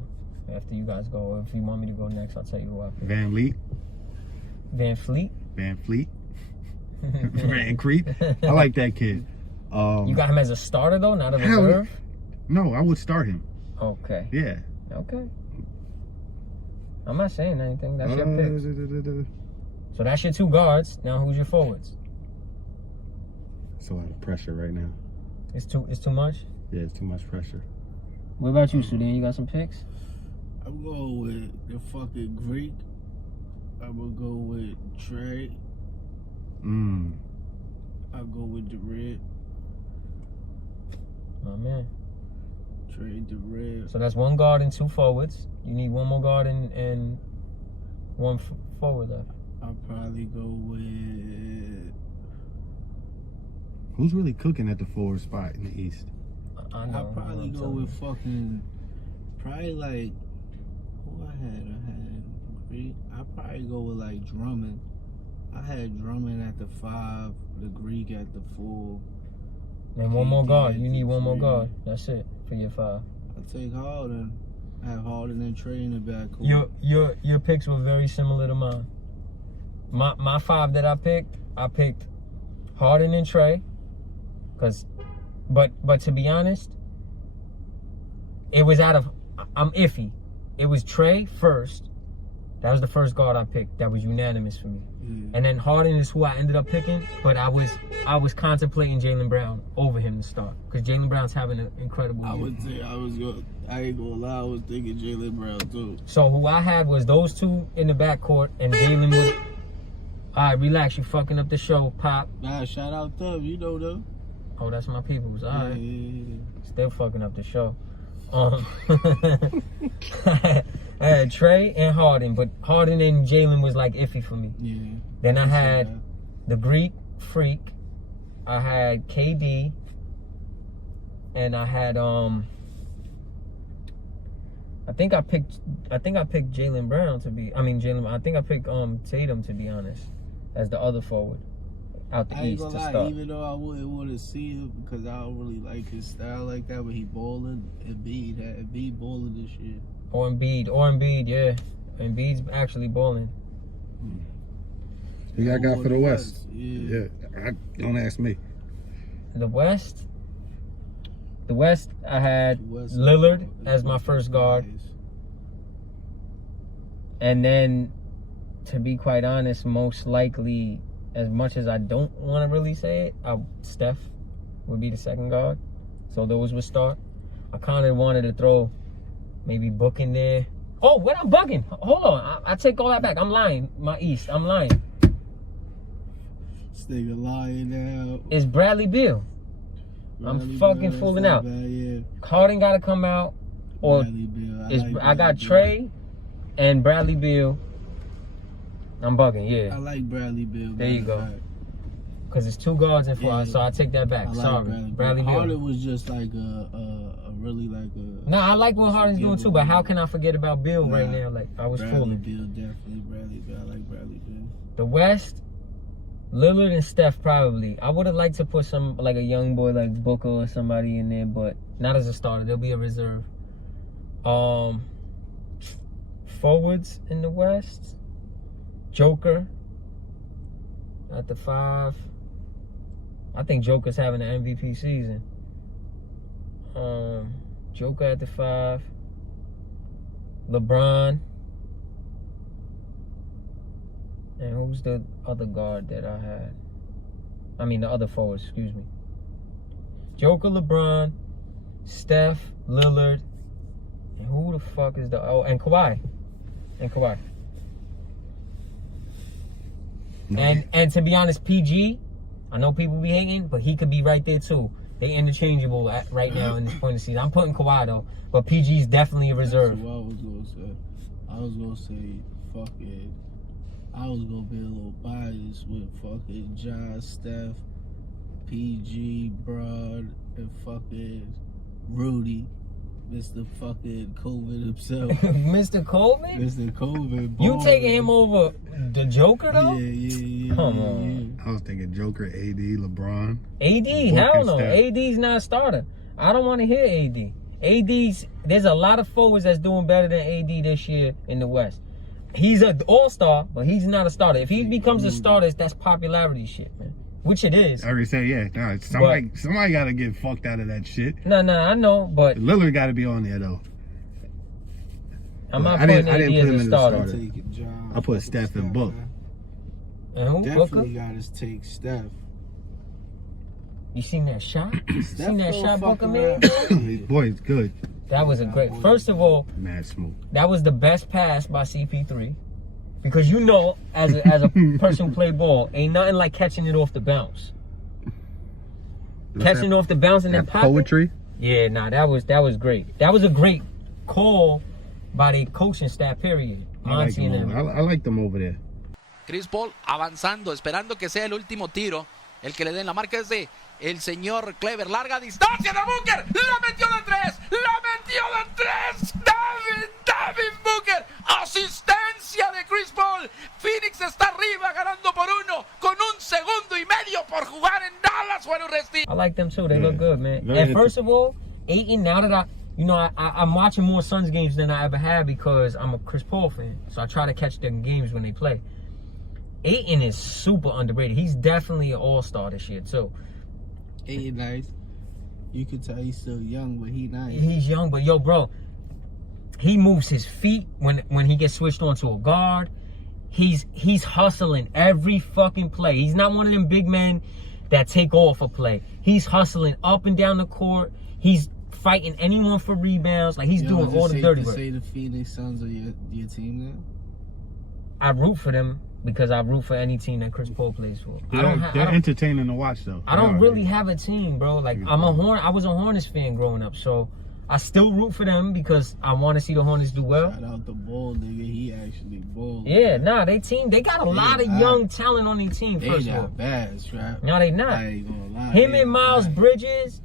you guys go. If you want me to go next, I'll tell you who I pick. Van Vliet. Van Fleet. Van Creep. I like that kid. You got him as a starter though, not a Hell, reserve? No, I would start him. Okay. Yeah. Okay. I'm not saying anything. That's your picks. So that's your 2 guards. Now who's your forwards? It's a lot of pressure right now. It's too much? Yeah, it's too much pressure. What about you, Sudan? You got some picks? I'm going with the fucking Greek. I'm gonna go with Trey. I'll go with Durant. Oh man. Trey Durant. So that's 1 guard and 2 forwards. You need 1 more guard and 1 forward left. I'll probably go with. Who's really cooking at the forward spot in the East? I know. I'll probably I'm go telling with you. fucking. Probably like. Who I had Greek. I'll probably go with like Drummond. I had Drummond at the 5, the Greek at the 4. And 1 more KD guard. at You the need 1 more 3. guard. That's it for your 5. I'll take Harden. I have Harden and Trey in the backcourt. Your picks were very similar to mine. My 5 that I picked Harden and Trey. But to be honest, it was I'm iffy. It was Trey first. That was the first guard I picked. That was unanimous for me. Yeah. And then Harden is who I ended up picking. But I was contemplating Jaylen Brown over him to start because Jaylen Brown's having an incredible year. I would say I ain't gonna lie, I was thinking Jaylen Brown too. So who I had was those 2 in the backcourt, and Jaylen was. All right, relax. You fucking up the show, Pop. Nah, shout out them, you know them. Oh, that's my peoples. All right. Yeah. Still fucking up the show. I had Trey and Harden, but Harden and Jaylen was like iffy for me. Yeah. Then I can see had that. the Greek Freak. I had KD. And I had I think I picked Jaylen Brown to be. I think I picked Tatum to be honest, as the other forward out the I ain't East gonna to lie, start. even though I wouldn't want to see him because I don't really like his style like that, but he balling. Embiid balling this year. Or Embiid, yeah. Embiid's actually balling. Who y'all got for the West? Yeah. Don't ask me. The West, I had West Lillard is as my first guard. nice. And then, to be quite honest, most likely, as much as I don't want to really say it, Steph would be the second guard. So those would start. I kind of wanted to throw maybe Book in there. Oh, what? I'm bugging. Hold on. I take all that back. I'm lying. My East. I'm lying. This nigga lying now. It's Bradley Beal. I'm Bradley fucking Beal, fooling that's out. not bad, yeah. Harden got to come out. Or Bradley Beal. I got Bradley Trey and Bradley Beal. I'm bugging, Beal. I yeah. like Bradley Beal. There you matter of go. fact. Because it's 2 guards and 4, Yeah. so I take that back. I like Sorry. Bradley Beal. Harden was just like a really like a. No, I like what Harden's doing too, but how can I forget about Bill right Nah. now? Like, I was Bradley fooling. Beal, definitely Bradley Beal. I like Bradley Beal. The West, Lillard and Steph probably. I would have liked to put some, like a young boy like Booker or somebody in there, but not as a starter. They'll be a reserve. Forwards in the West, Joker at the 5. I think Joker's having an MVP season. Joker at the 5. LeBron. And who's the other guard that I had? I mean, the other forwards, excuse me. Joker, LeBron, Steph, Lillard, and who the fuck is the... Oh, and Kawhi. And to be honest, PG, I know people be hating, but he could be right there too. They interchangeable right now in this point of the season. I'm putting Kawhi though, but PG's definitely a reserve. That's what I was gonna say, fuck it. I was gonna be a little biased with fucking John, Steph, PG, Broad, and fucking Rudy. Mr. fucking COVID himself. Mr. COVID? Mr. COVID. You taking him over the Joker though? Yeah. Come on. I was thinking Joker, AD, LeBron. AD, hell no. AD's not a starter. I don't want to hear AD. There's a lot of forwards that's doing better than AD this year in the West. He's an all-star, but he's not a starter. If he becomes a starter, that's popularity shit, man. Which it is. I already say, yeah. Nah, somebody got to get fucked out of that shit. No, I know, but Lillard got to be on there, though. I'm not putting AD as a starter. I put Steph and Book. And who? Definitely got to take Steph. You seen that shot? Seen that shot Booker made? Boy, it's good. That was a great... First of all, mad smooth. That was the best pass by CP3. Because you know, as a person who played ball, ain't nothing like catching it off the bounce. Catching it off the bounce in that pocket. Poetry? Yeah, nah, that was great. That was a great call by the coaching staff, period. I like them over there. Chris Paul avanzando, esperando que sea el último tiro. El que le den la marca es de el señor Clever. Larga distancia de Booker. La metió de tres. David Booker. Asistencia de Chris Paul. Phoenix está arriba ganando por 1 con 1 segundo y medio por jugar en Dallas. I like them too. They look good, man. And first of all, Ayton, now that I'm watching more Suns games than I ever have because I'm a Chris Paul fan. So I try to catch them games when they play. Ayton is super underrated. He's definitely an all-star this year too. Ayton nice. You can tell he's still young, but he nice. He's young, but yo, bro, he moves his feet when he gets switched onto a guard. He's hustling every fucking play. He's not one of them big men that take off a play. He's hustling up and down the court. He's fighting anyone for rebounds. Like he's doing all the dirty work. Say the Phoenix Suns are your team now? I root for them because I root for any team that Chris Paul plays for. They're entertaining to watch though. I don't really have a team, bro. Like I was a Hornets fan growing up, so I still root for them because I want to see the Hornets do well. Shout out the ball, nigga. He actually balled. Yeah, nah, they got a lot of young talent on their team. First they of all, not bad, Strap. No, they not. I ain't gonna lie. Him and Miles Bridges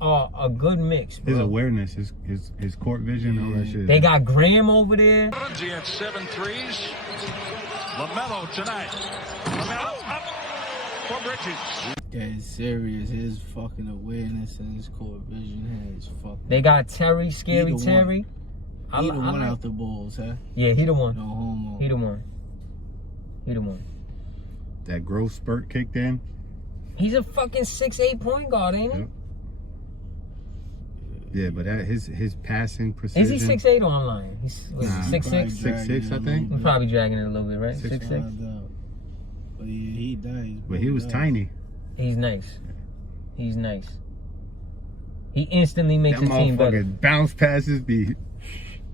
are a good mix, bro. His awareness, his court vision, all that shit. They got Graham over there. He had 7 threes. LaMelo tonight. LaMelo up for Bridges. That is serious. His fucking awareness and his court vision has fucking. They got Terry, Scary Terry. He the one out the balls, huh? Yeah, he the one. No homo. He the one. That growth spurt kicked in. He's a fucking 6'8" point guard, ain't he? Yep. Yeah, but his passing precision. Is he 6'8" or I'm lying? He's 6'6". 6'6", I think. He's probably dragging it a little bit, right? 6'6". But yeah, he dies. But he was tiny. He's nice. He instantly makes the team better. Bounce passes be.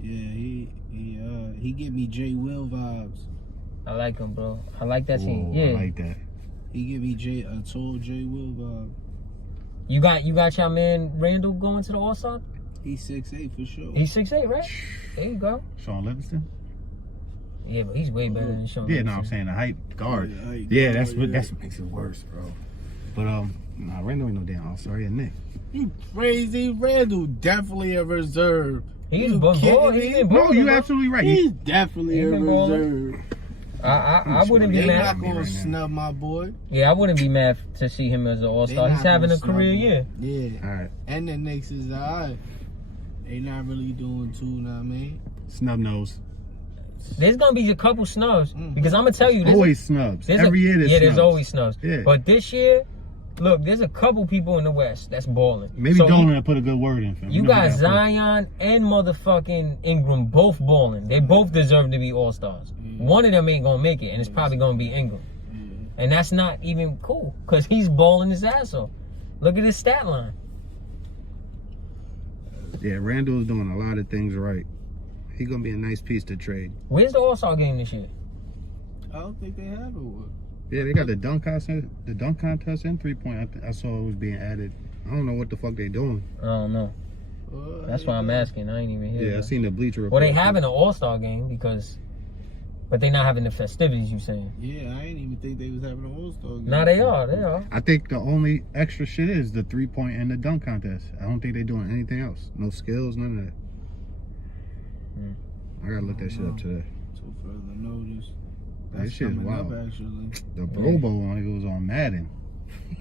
Yeah, he give me J. Will vibes. I like him, bro. I like that team. Yeah, I like that. He give me a tall J. Will vibe. You got your man Randall going to the All-Star? He's 6'8" for sure. He's 6'8", right? There you go. Sean Livingston? Yeah, but he's way better than Sean. Yeah, no, I'm saying the height guard. Yeah, that's what makes it worse, bro. But Randall ain't no damn All-Star. Yeah, Nick. You crazy. Randall definitely a reserve. He's balling. No, you're absolutely right. He's definitely a reserve. I wouldn't be mad. They're not gonna snub my boy. Yeah, I wouldn't be mad to see him as an All-Star. He's having a career year. Yeah. All right. And the Knicks is alright. They not really doing too, know what I mean? Snub nose. There's gonna be a couple snubs because I'm gonna tell you. Always snubs. Every year there's snubs. There's always snubs. Yeah. But this year, look, there's a couple people in the West that's balling. Maybe Dolan put a good word in for him. You got Zion and motherfucking Ingram both balling. They both deserve to be All-Stars. Yeah. One of them ain't gonna make it, and it's probably gonna be Ingram. And that's not even cool, because he's balling his ass off. Look at his stat line. Yeah, Randall's doing a lot of things right. He's gonna be a nice piece to trade. Where's the All-Star game this year? I don't think they have it. Yeah, they got the dunk contest and 3-point. I saw it was being added. I don't know what the fuck they doing. I don't know. That's why I'm asking. I ain't even here. Yeah, I seen the Bleacher Report. Well, they having an All-Star game but they not having the festivities, you saying? Yeah, I ain't even think they was having an All-Star game. Nah, they are. I think the only extra shit is the 3-point and the dunk contest. I don't think they doing anything else. No skills, none of that. I gotta look that shit up today. So further notice. This shit is wild. Up, actually. The Pro Bowl one, it was on Madden.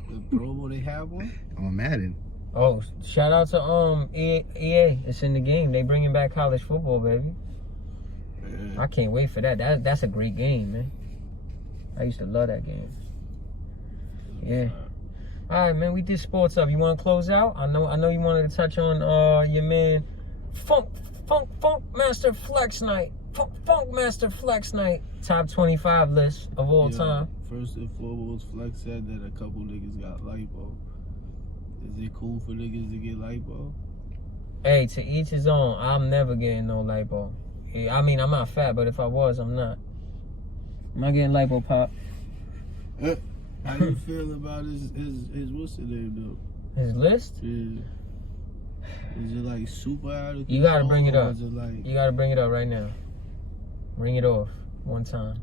The Pro Bowl, they have one? On Madden. Oh, shout out to EA. It's in the game. They bringing back college football, baby. Yeah. I can't wait for that. That's a great game, man. I used to love that game. Yeah. All right, man. We did sports up. You want to close out? I know you wanted to touch on your man Funk Master Flex Night. Funk Master Flex Night. Top 25 list of all time. First and foremost, Flex said that a couple niggas got lipo. Is it cool for niggas to get lipo? Hey, to each his own. I'm never getting no lipo. I mean, I'm not fat, but if I was, I'm not. I'm not getting lipo pop. How you feel about his what's the name though? His list? Yeah. Is it like super out of control? You gotta bring it up. Like... You gotta bring it up right now. Ring it off one time.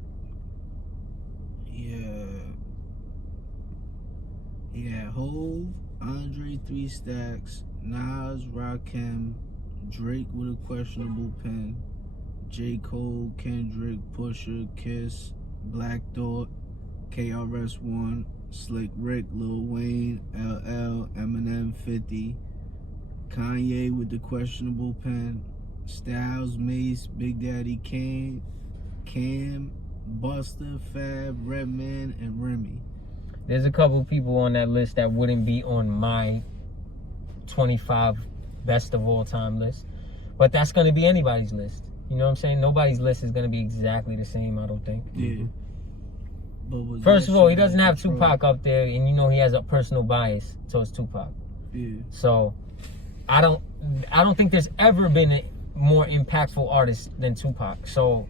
Yeah, Hove, Andre 3 Stacks, Nas, Rakim, Drake with a questionable pen, J. Cole, Kendrick, Pusha, Kiss, Black Thought, KRS-One, Slick Rick, Lil Wayne, LL, Eminem, 50, Kanye with the questionable pen, Styles, Mace, Big Daddy Kane, Cam, Busta, Fab, Redman, and Remy. There's a couple people on that list that wouldn't be on my 25 best of all time list. But that's going to be anybody's list. You know what I'm saying? Nobody's list is going to be exactly the same, I don't think. Yeah. But first of all, he doesn't have Tupac up there, and you know he has a personal bias towards Tupac. Yeah. So, I don't think there's ever been a more impactful artist than Tupac. So,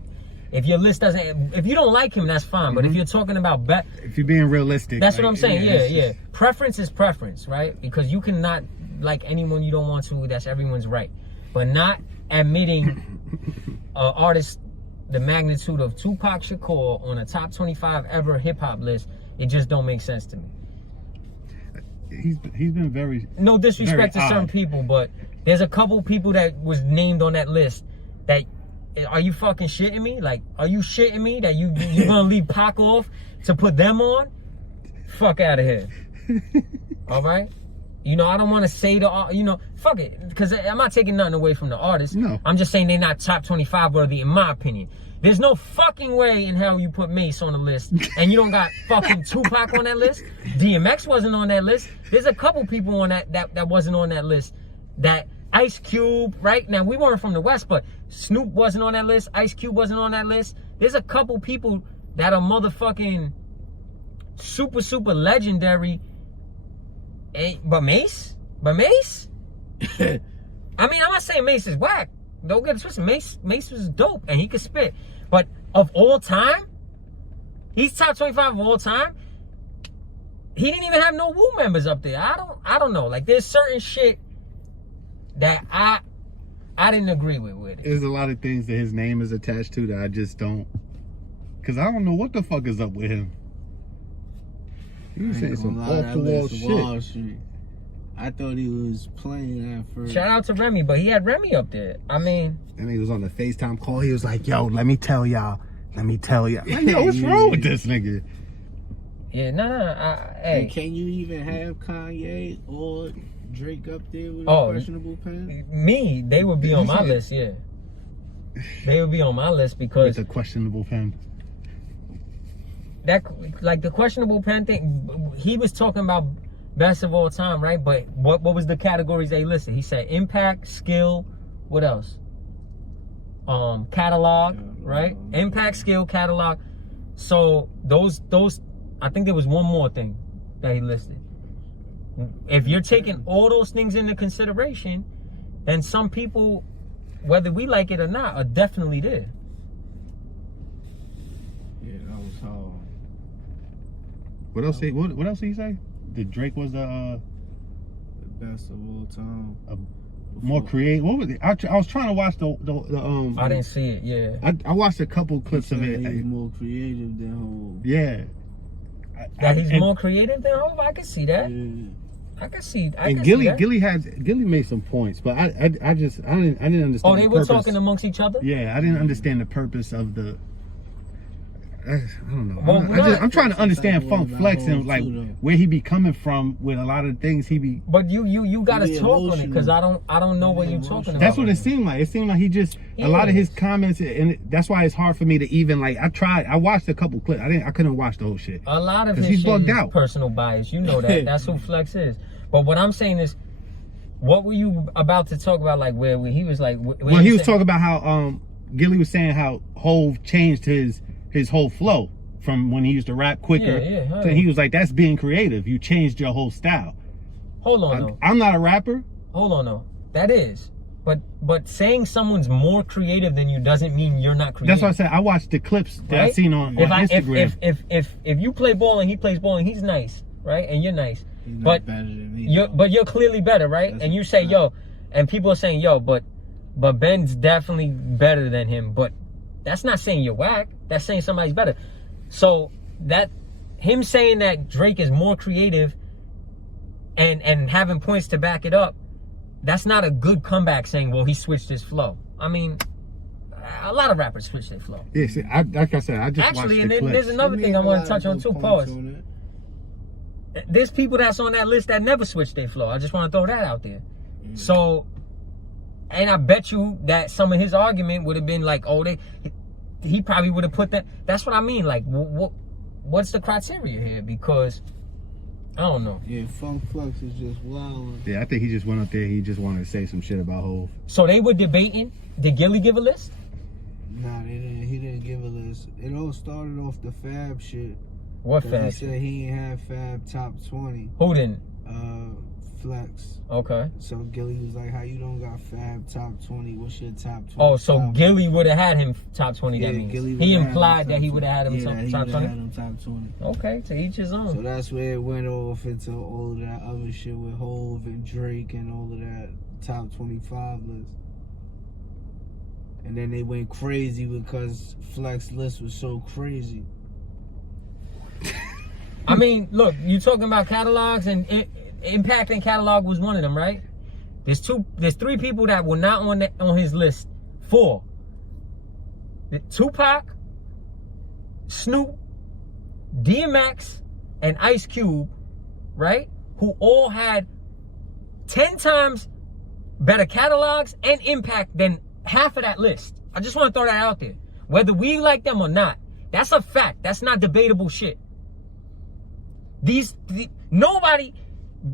if your list doesn't, if you don't like him, that's fine. But if you're talking about if you're being realistic, that's what I'm saying. Yeah. Preference is preference, right? Because you cannot like anyone you don't want to. That's everyone's right. But not admitting artist the magnitude of Tupac Shakur on a top 25 ever hip hop list, it just don't make sense to me. He's been very no disrespect very to certain people, but there's a couple people that was named on that list that. Are you fucking shitting me? Like, are you shitting me that you gonna leave Pac off to put them on? Fuck out of here. All right? You know, I don't want to say fuck it. Because I'm not taking nothing away from the artist. No. I'm just saying they're not top 25 worthy, in my opinion. There's no fucking way in hell you put Mace on the list and you don't got fucking Tupac on that list. DMX wasn't on that list. There's a couple people on that wasn't on that list. That Ice Cube, right? Now, we weren't from the West, but Snoop wasn't on that list. Ice Cube wasn't on that list. There's a couple people that are motherfucking super, super legendary. But Mace? I mean, I'm not saying Mace is whack. Don't get it twisted. Mace was dope, and he could spit. But of all time, he's top 25 of all time. He didn't even have no Wu members up there. I don't know. Like, there's certain shit that I didn't agree with it. There's a lot of things that his name is attached to that I just don't, because I don't know what the fuck is up with him. You saying some off-the-wall shit. I thought he was playing at first. Shout out to Remy, but he had Remy up there. I mean, and he was on the FaceTime call. He was like, "Yo, let me tell y'all." Like, yo, what's wrong with this nigga? Yeah, hey. And can you even have Kanye or Drake up there with a questionable pen? Me, they would be on my list, yeah. They would be on my list because with a questionable pen. That, like, the questionable pen thing, he was talking about best of all time, right? But what was the categories they listed? He said impact, skill, what else? catalog, right? Impact, skill, catalog. So those, I think there was one more thing that he listed. If you're taking all those things into consideration, then some people, whether we like it or not, are definitely there. Yeah, that was hard. What else? What else did he say? That Drake was The best of all time. more creative. What was it? I was trying to watch the I didn't see it. Yeah. I watched a couple clips of it. He's more creative than Hov. Yeah. That he's more creative than Hov. I can see that. Yeah. I can see. And Gilly made some points, but I didn't understand. Oh, they the were purpose. talking amongst each other. Yeah, I didn't understand the purpose of the. I don't know. Well, I'm trying to understand like Funk Flex and like where he be coming from with a lot of things he be. But you gotta Yeah, talk on it because emotional. I don't know what you're talking about. That's what it seemed like. It seemed like he just a lot of his comments, and that's why it's hard for me to even like. I watched a couple clips. I couldn't watch the whole shit. A lot of 'Cause his he's shit bugged is out. personal bias. You know that. That's who Flex is. But what I'm saying is, what were you about to talk about? Like where he was like. Well, he was talking about how Gilly was saying how Hov changed his whole flow from when he used to rap quicker. Yeah. So he was like, that's being creative. You changed your whole style. Hold on though. I'm not a rapper. Hold on though. That is. But saying someone's more creative than you doesn't mean you're not creative. That's what I said. I watched the clips that I Right? seen on Instagram. If you play ball and he plays ball and he's nice, right? And you're nice. He's not But better than me. you're clearly better, right? That's and you say, yo, and people are saying, yo, but Ben's definitely better than him. But that's not saying you're whack. That's saying somebody's better. So that him saying that Drake is more creative and having points to back it up, that's not a good comeback saying, well, he switched his flow. I mean, a lot of rappers switch their flow. Yeah, see, like I said, I just Actually, watched and the then clips. there's another thing I want to touch on too. Pause. On There's people that's on that list that never switch their flow. I just want to throw that out there. So, and I bet you that some of his argument would have been like, oh, he probably would have put that. That's what I mean. Like, what's the criteria here? Because I don't know. Yeah, Funk Flex is just wild. Yeah, I think he just went up there. He just wanted to say some shit about Hov. So they were debating. Did Gilly give a list? Nah, he didn't give a list. It all started off the Fab shit. What 'Cause Fab? He said he ain't have Fab top 20. Who didn't? Flex. Okay. So Gilly was like, how you don't got Fab top 20? What's your top 20? Oh, so Gilly would have had him top 20. Yeah, that means Gilly he would've implied had that him he would have had him yeah, that he top would've 20. had him top 20. Okay, to each his own. So that's where it went off into all of that other shit with Hov and Drake and all of that top 25 list. And then they went crazy because Flex list was so crazy. I mean, look, you talking about catalogs and Impact and catalog was one of them, right? There's three people that were not on his list. 4. Tupac, Snoop, DMX, and Ice Cube, right? Who all had 10 times better catalogs and impact than half of that list. I just want to throw that out there. Whether we like them or not, that's a fact. That's not debatable shit. Nobody.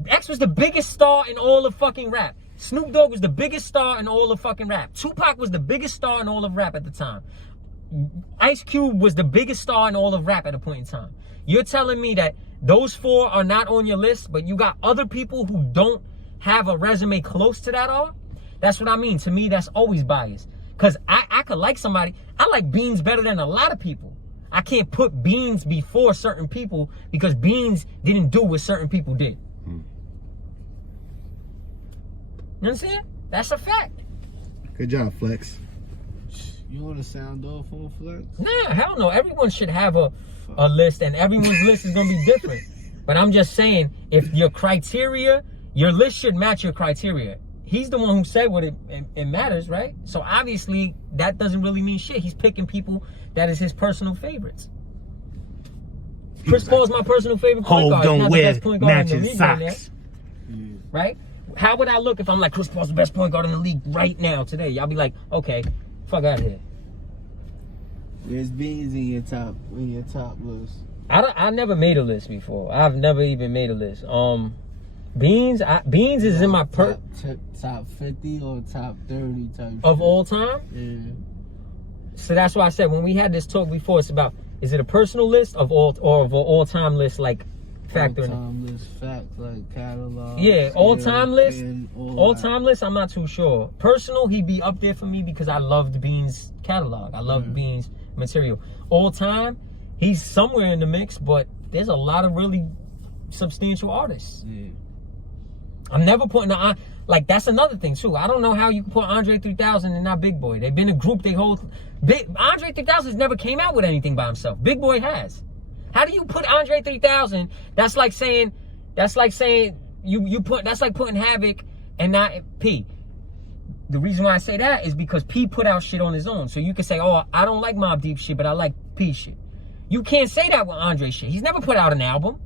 X was the biggest star in all of fucking rap. Snoop Dogg was the biggest star in all of fucking rap. Tupac was the biggest star in all of rap at the time. Ice Cube was the biggest star in all of rap at a point in time. You're telling me that those 4 are not on your list, but you got other people who don't have a resume close to that all? That's what I mean. To me, that's always biased. Because I could like somebody. I like Beans better than a lot of people. I can't put Beans before certain people because Beans didn't do what certain people did. You understand? That's a fact. Good job, Flex. You want to sound off on Flex? Nah, hell no. Everyone should have a list, and everyone's list is going to be different. But I'm just saying, if your criteria, your list should match your criteria. He's the one who said what it matters, right? So obviously, that doesn't really mean shit. He's picking people that is his personal favorites. Chris Paul's my personal favorite point guard. Hov don't wear point guard in the matching league right socks. now, right? How would I look if I'm like, Chris Paul's the best point guard in the league right now, today? Y'all be like, okay, fuck out of here. There's Beans in your top list. I never made a list before. I've never even made a list. Beans is in my top 50 or top 30 type of shit. all time. Yeah. So that's why I said when we had this talk before, it's about, is it a personal list of all or of an all-time list, like factoring? All-time list, fact, like catalog. Yeah, all-time list. All All-time list, I'm not too sure. Personal, he'd be up there for me because I loved Bean's catalog. I loved Bean's material. All-time, he's somewhere in the mix, but there's a lot of really substantial artists. Yeah. I'm never putting like that's another thing too. I don't know how you can put Andre 3000 and not Big Boy. They've been a group. Andre 3000 has never came out with anything by himself. Big Boy has. How do you put Andre 3000? That's like saying you put, that's like putting Havoc and not P. The reason why I say that is because P put out shit on his own. So you can say, oh, I don't like Mobb Deep shit, but I like P shit. You can't say that with Andre shit. He's never put out an album.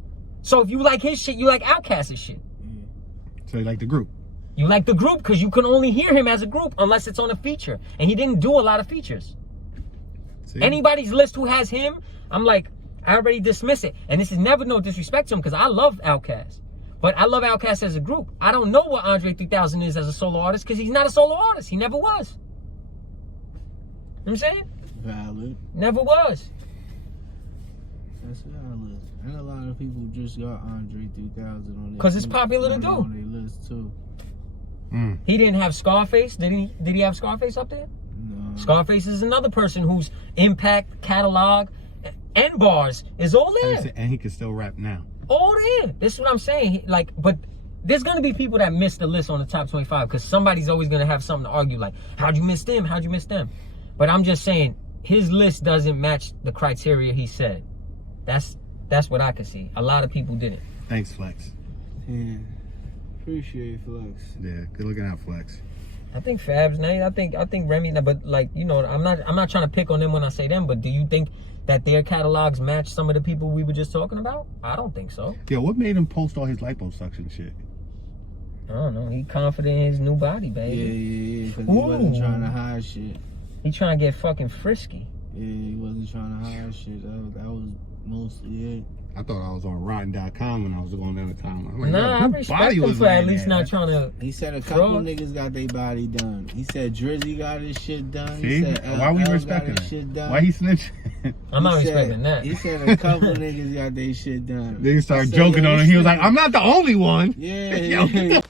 So if you like his shit, you like Outkast's shit. So you like the group? You like the group because you can only hear him as a group unless it's on a feature. And he didn't do a lot of features. See? Anybody's list who has him, I'm like, I already dismiss it. And this is never no disrespect to him because I love Outkast. But I love Outkast as a group. I don't know what Andre 3000 is as a solo artist because he's not a solo artist. He never was. You know what I'm saying? Valid. Never was. That's valid. And a lot of people just got Andre 3000 on their, because it's popular to do. On their list too. He didn't have Scarface. Did he have Scarface up there? No. Scarface is another person whose impact, catalog, and bars is all there. And he can still rap now. All there. This is what I'm saying. Like, but there's gonna be people that miss the list on the top 25 because somebody's always gonna have something to argue. Like, how'd you miss them? How'd you miss them? But I'm just saying his list doesn't match the criteria he said. That's what I could see. A lot of people didn't. Thanks, Flex. Yeah. Appreciate Flex. Yeah, good looking out, Flex. I think Fab's nice. I think Remy, but like, you know, I'm not trying to pick on them when I say them, but do you think that their catalogs match some of the people we were just talking about? I don't think so. Yo, what made him post all his liposuction shit? I don't know. He confident in his new body, baby. Yeah, because he wasn't trying to hide shit. He trying to get fucking frisky. Yeah, he wasn't trying to hide shit. That was mostly it. I thought I was on Rotten.com when I was going down the time. I'm like, nah, I respect him for at least not trying to. He said a couple niggas got their body done. He said Drizzy got his shit done. See? He said Why we respecting that? Why he snitching? I'm not respecting that. He said a couple niggas got their shit done. They started joking on him. He was like, I'm not the only one. Yeah. Yo,